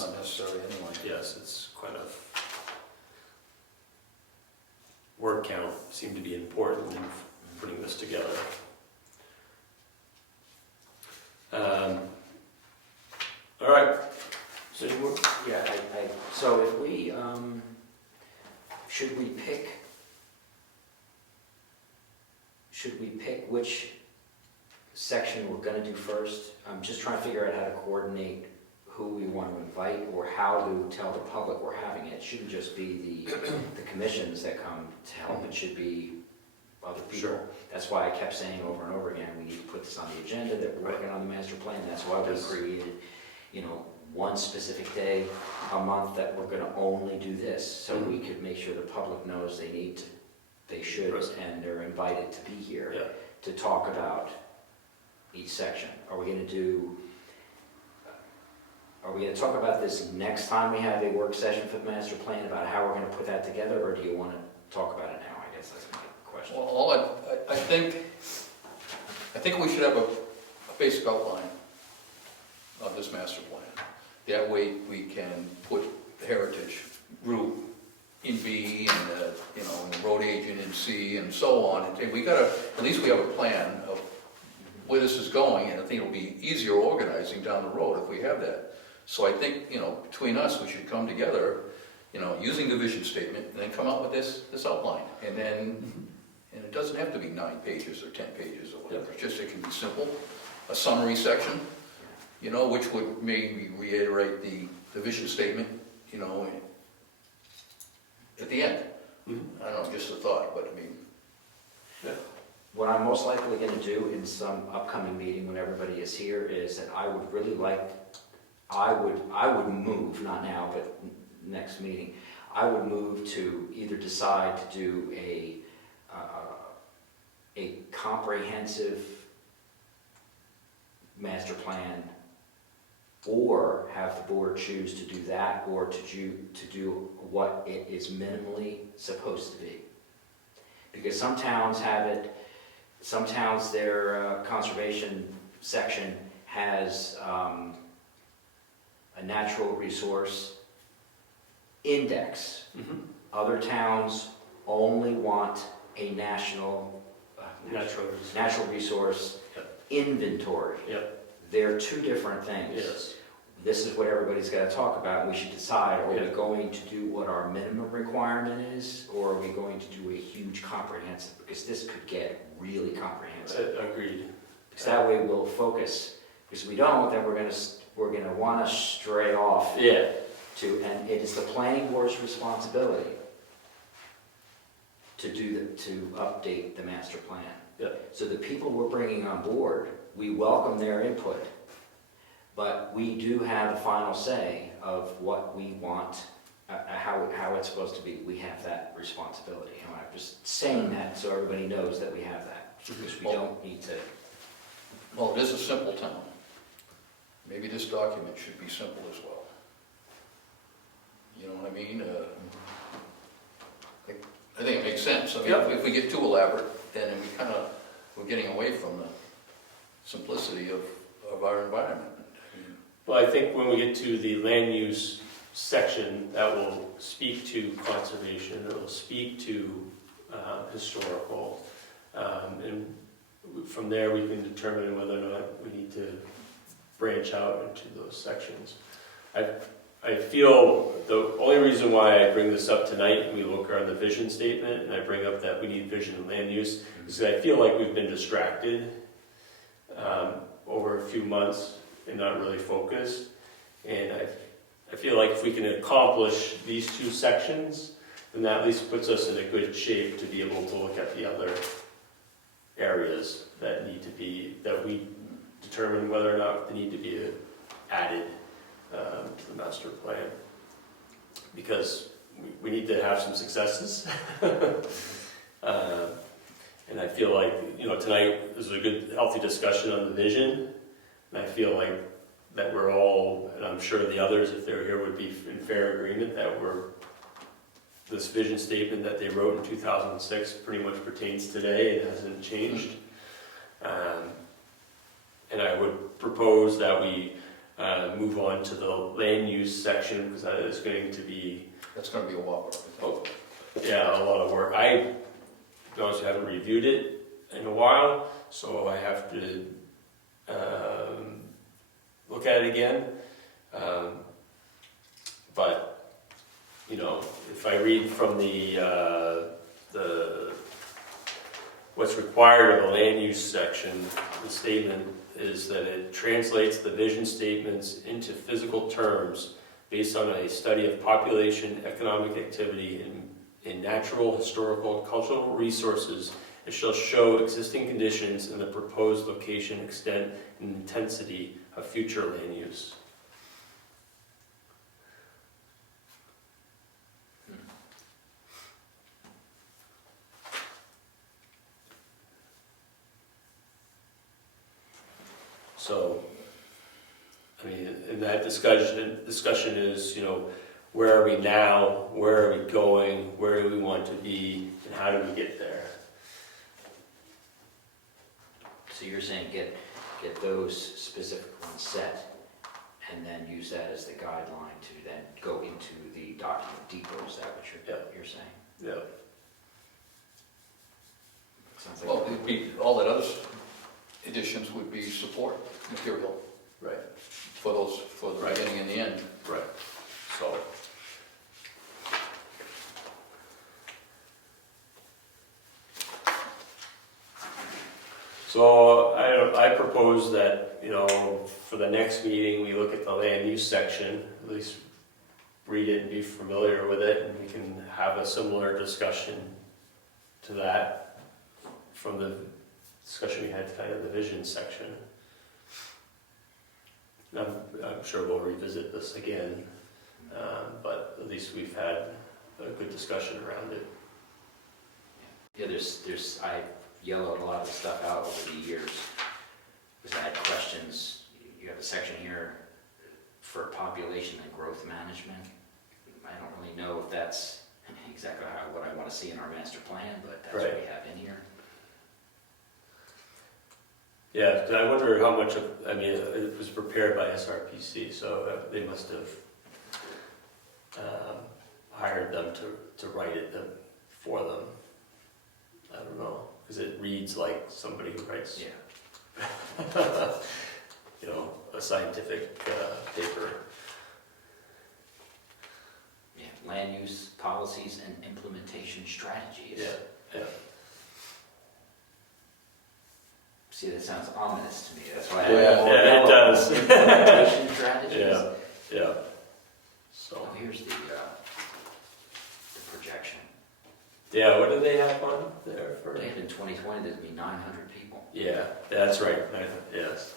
not necessary anyway. Yes, it's kind of, word count seemed to be important in putting this together. All right. So Yeah, so if we, should we pick which section we're gonna do first? I'm just trying to figure out how to coordinate who we want to invite, or how to tell the public we're having it. It shouldn't just be the commissions that come to help, it should be other people. Sure. That's why I kept saying over and over again, we need to put this on the agenda, that we're working on the master plan. That's why we Yes. created, one specific day a month that we're gonna only do this, so Mhm. we could make sure the public knows they should, Right. and they're invited to be here Yeah. to talk about each section. Are we gonna talk about this next time we have a work session for the master plan, about how we're gonna put that together, or do you wanna talk about it now? I guess that's my question. Well, I think we should have a basic outline of this master plan. That way we can put the heritage route in B, and and the road agent in C, and so on. And at least we have a plan of where this is going, and I think it'll be easier organizing down the road if we have that. So I think, between us, we should come together, using the vision statement, and then come out with this outline. And it doesn't have to be 9 pages or 10 pages or whatever. It's just, it can be simple, a summary section, which would maybe reiterate the vision statement, at the end. Mhm. I don't know, just a thought, but I mean, What I'm most likely gonna do in some upcoming meeting when everybody is here is that I would really like, I would move, not now, but next meeting, I would move to either decide to do a comprehensive master plan, or have the board choose to do that, or to do what it is minimally supposed to be. Because some towns have it, some towns, their conservation section has a natural resource index. Mhm. Other towns only want a national, natural resource Yep. inventory. Yep. They're two different things. Yes. This is what everybody's got to talk about, and we should decide, are we Yeah. going to do what our minimum requirement is, or are we going to do a huge comprehensive, because this could get really comprehensive. Agreed. Because that way we'll focus, because if we don't, then we're gonna want to stray off Yeah. and it is the planning board's responsibility to update the master plan. Yeah. So the people we're bringing on board, we welcome their input, but we do have the final say of what we want, how it's supposed to be. We have that responsibility. And I'm just saying that so everybody knows that we have that, because we don't need to. Well, it is a simple town. Maybe this document should be simple as well. You know what I mean? I think it makes sense. I mean, Yep. if we get too elaborate, then we're getting away from the simplicity of our environment. Well, I think when we get to the land use section, that will speak to conservation, it will speak to historical, and from there we can determine whether or not we need to branch out into those sections. I feel the only reason why I bring this up tonight, and we look on the vision statement, and I bring up that we need vision and land use, is that I feel like we've been distracted over a few months and not really focused. And I feel like if we can accomplish these two sections, then that at least puts us in a good shape to be able to look at the other areas that we determine whether or not they need to be added to the master plan. Because we need to have some successes. And I feel like, tonight was a good, healthy discussion on the vision. And I feel like that we're all, and I'm sure the others, if they're here, would be in fair agreement that this vision statement that they wrote in 2006 pretty much pertains today. It hasn't changed. And I would propose that we move on to the land use section, because that is going to be... That's going to be a whopper. Yeah, a lot of work. I honestly haven't reviewed it in a while, so I have to look at it again. But if I read from the what's required of the land use section, the statement is that it translates the vision statements into physical terms based on a study of population, economic activity, in natural, historical, and cultural resources. It shall show existing conditions and the proposed location, extent, and intensity of future land use. So, I mean, in that discussion is, where are we now, where are we going, where do we want to be, and how do we get there? So you're saying get those specific ones set, and then use that as the guideline to then go into the document deeper. Is that what you're saying? Yeah. Sounds like Well, all that other additions would be support material Right. for the Right. beginning and the end. Right. So I propose that, for the next meeting, we look at the land use section, at least read it and be familiar with it, and we can have a similar discussion to that from the discussion we had kind of the vision section. I'm sure we'll revisit this again, but at least we've had a good discussion around it. Yeah, I yellowed a lot of the stuff out over the years, because I had questions. You have a section here for population and growth management. I don't really know if that's exactly what I want want to see in our master plan, but that's what we have in here. Yeah, 'cause I wonder how much of, I mean, it was prepared by SRPC, so they must have hired them to write it for them. I don't know, because it reads like somebody who writes, Yeah. you know, a scientific paper. Yeah, land use policies and implementation strategies. Yeah. See, that sounds ominous to me, that's why I Yeah, it does. Implementation strategies. Yeah. So, Oh, here's the projection. yeah, what do they have on there for? They had in 2020, there'd be 900 people. Yeah, that's right, yes.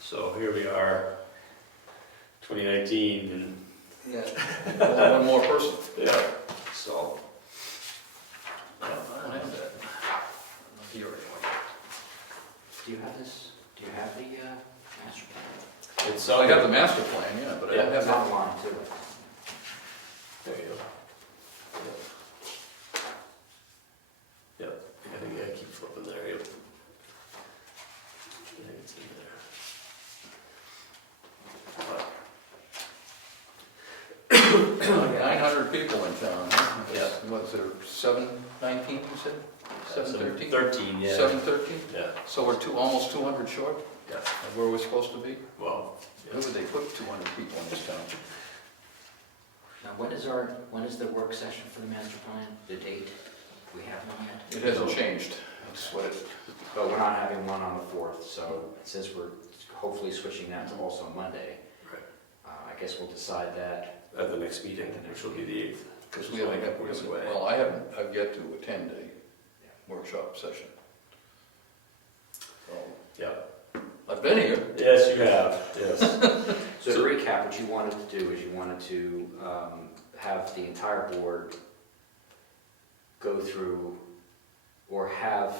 So here we are, 2019, and Yeah, one more person. yeah, so. I don't have that. Not here anyway. Do you have this? Do you have the master plan? It's So I got the master plan, yeah, but I don't have It's that. online too. There you go. Yep, I think I keep flipping there, yep. I think it's in there. 900 people in town, huh? Yeah. What's there, 719, you said? 713? 13, yeah. 713? Yeah, So we're almost 200 short yeah, of where we're supposed to be? well, Where would they put 200 people in this town? Now, when is the work session for the master plan? The date? We have one yet? It hasn't changed. That's what it, But we're not having one on the 4th, so since we're hopefully switching that to also Monday, right, I guess we'll decide that. at the next meeting, which will be the 8th. because we haven't, well, I've yet to attend a workshop session. So, Yeah, I've been here. yes, you have, yes. So to recap, what you wanted to do is you wanted to have the entire board go through or have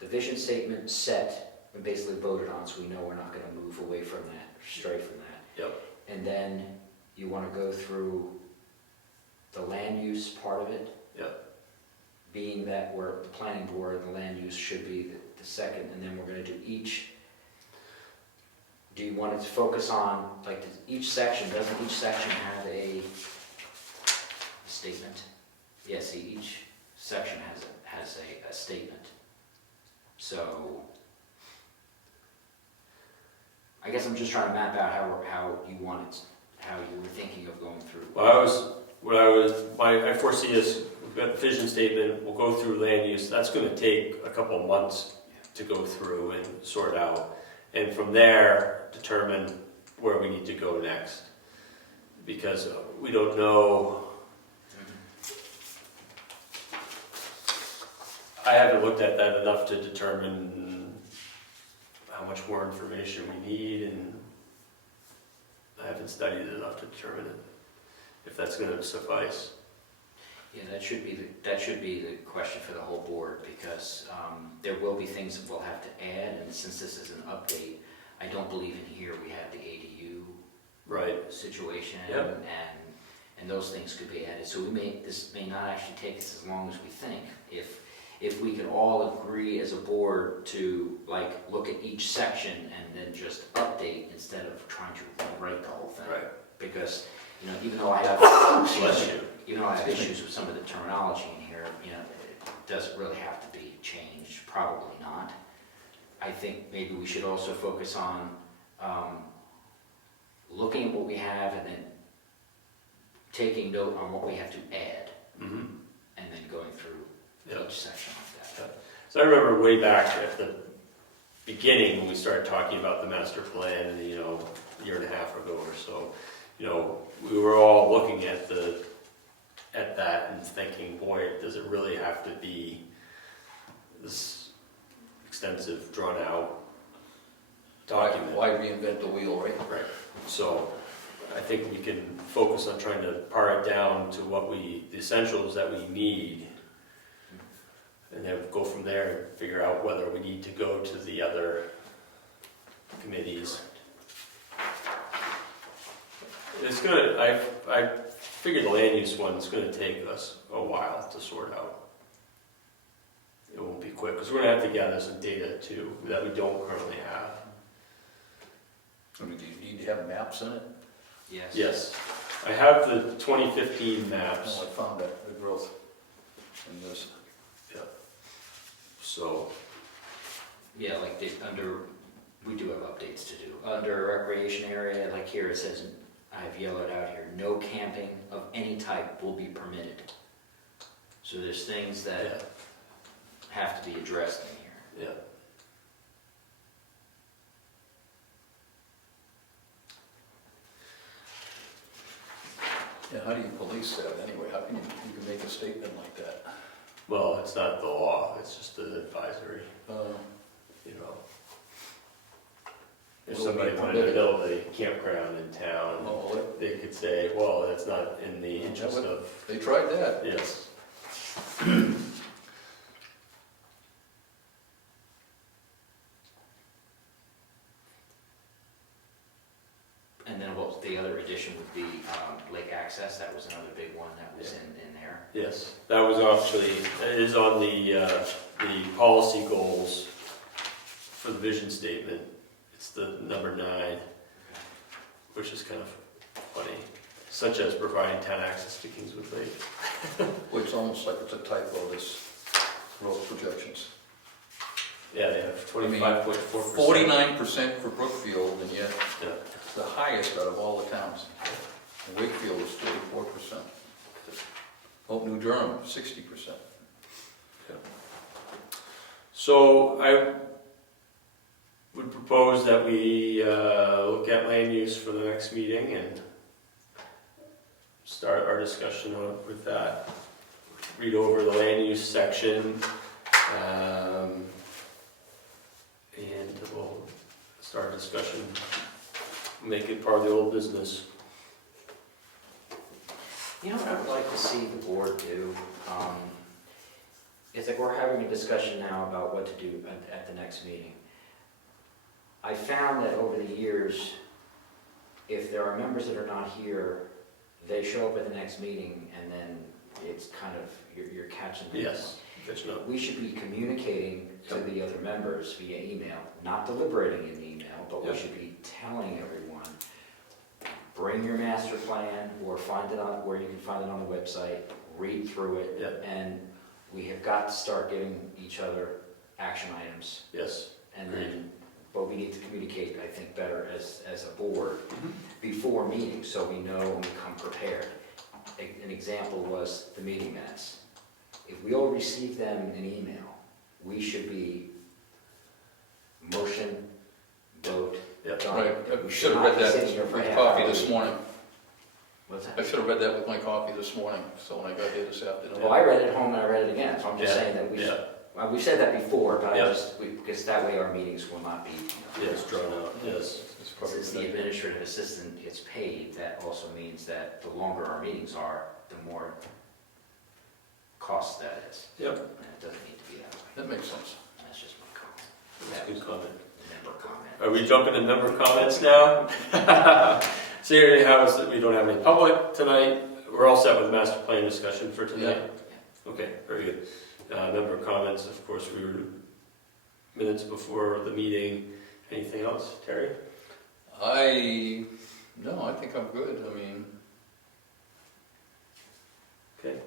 the vision statement set and basically voted on, so we know we're not going to move away from that, stray from that. Yep. And then you want to go through the land use part of it. Yep. Being that we're the planning board, the land use should be the second, and then we're going to do each. Do you want it to focus on, like, each section, doesn't each section have a statement? Yeah, see, each section has a statement. So, I guess I'm just trying to map out how you want it, how you were thinking of going through. I foresee us, we've got the vision statement, we'll go through land use, that's gonna take a couple of months to go through and sort out. And from there, determine where we need to go next. Because we don't know, I haven't looked at that enough to determine how much more information we need, and I haven't studied it enough to determine if that's gonna suffice. Yeah, that should be the question for the whole board, because there will be things that we'll have to add, and since this is an update, I don't believe in here we have the ADU Right. situation, Yep. and those things could be added. So this may not actually take us as long as we think. If we can all agree as a board to look at each section and then just update instead of trying to rewrite the whole thing. Right. Because even though I have Bless you. even though I have issues with some of the terminology in here, it doesn't really have to be changed, probably not. I think maybe we should also focus on looking at what we have and then taking note on what we have to add, Mm-hmm. and then going through Yep. each section like that. So I remember way back at the beginning when we started talking about the master plan, a year and a half ago or so, we were all looking at that and thinking, boy, does it really have to be this extensive, drawn out document? Why reinvent the wheel, right? Right. So I think we can focus on trying to pare it down to the essentials that we need, and then go from there and figure out whether we need to go to the other committees. It's good. I figure the land use one's gonna take us a while to sort out. It won't be quick, because we're gonna have to gather some data too, that we don't currently have. I mean, do you need to have maps in it? Yes. Yes, I have the 2015 maps, Oh, I found that, the growth in this. so, Yeah, like we do have updates to do. Under recreation area, like here it says, I've yellowed out here, no camping of any type will be permitted. So there's things yeah, that have to be addressed in here. yeah. Yeah, how do you police that anyway? How can you can make a statement like that? Well, it's not the law, it's just an advisory, you know. If Will it be somebody wanted to permitted? build a campground in town, Oh, well, they could say, well, that's not in the interest of, they tried that. yes. And then what the other addition would be lake access. That was another big one that was in there. Yes, that was actually, it is on the policy goals for the vision statement. It's the number 9, which is kind of funny, such as providing town access to Kingswood Lake. Well, it's almost like it's a typo, this growth projections. Yeah, they have 25.4%. 49% for Brookfield, and yet Yeah. it's the highest out of all the towns. And Wakefield is 34%. Oh, New Durham, 60%. So I would propose that we look at land use for the next meeting and start our discussion with that. Read over the land use section, and we'll start a discussion, make it part of the old business. You know what I would like to see the board do? It's like we're having a discussion now about what to do at the next meeting. I found that over the years, if there are members that are not here, they show up at the next meeting and then it's kind of, you're catching them. Yes, catching up. We should be communicating to the other members via email, not deliberating in the email, but we Yep. should be telling everyone, bring your master plan or find it on, where you can find it on the website, read through it, Yep. and we have got to start giving each other action items. Yes. And Agreed. then, but we need to communicate, I think, better as a board Mhm. before meetings, so we know and we come prepared. An example was the meeting minutes. If we all receive them in email, we should be motion, vote, Yep. done. Right, We I should have read not be that sitting with here for my half coffee hour. this morning. What's I that? should have read that with my coffee this morning, so when I got here this afternoon. Well, I read it at home and I read it again, so I'm just Yeah, saying that we yeah. should, well, we said that before, but Yeah. because that way our meetings will not be, Yes, drawn out, yes. It's probably Since good. the administrative assistant gets paid, that also means that the longer our meetings are, the more cost that is. Yep. And it doesn't need to be that way. That makes sense. That's just my comment. That's a That good was comment. a member comment. Are we jumping to member comments now? So here you have is that we don't have any public tonight. We're all set with master plan discussion for tonight. Okay, very good. Member comments, of course, we were minutes before the meeting. Anything else, Terry? No, I think I'm good. I mean, Okay.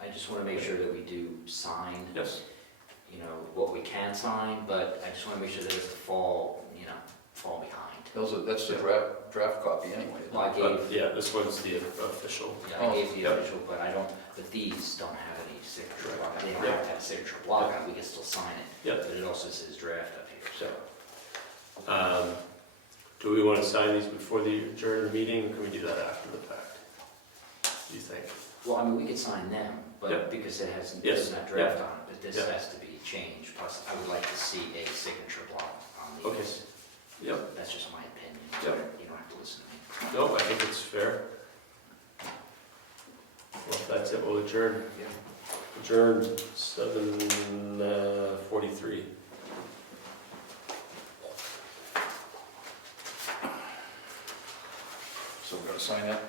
I just want to make sure that we do sign, Yes. you know, what we can sign, but I just want to make sure that it doesn't fall behind. that's the Yeah. draft copy anyway. isn't Well, I it? gave, Yeah, this one's the official. yeah, I gave the Oh, yeah. official, but these don't have any signature Right. block. They don't Yeah. have to have a signature block on it, we can still sign it. Yep. But it also says draft up here, so. Do we want to sign these before the adjourned meeting, or can we do that after the fact? Do you think? Well, I mean, we could sign them, Yep. but because it has, Yes. doesn't have draft on it, but this Yep. has to be changed. Plus, I would like to see a signature block on Okay. these. Yep. That's just my opinion. Yep. You don't have to listen to me. No, I think it's fair. Well, if that's it, we'll adjourn. Yeah. Adjourned 7:43. So we're gonna sign that?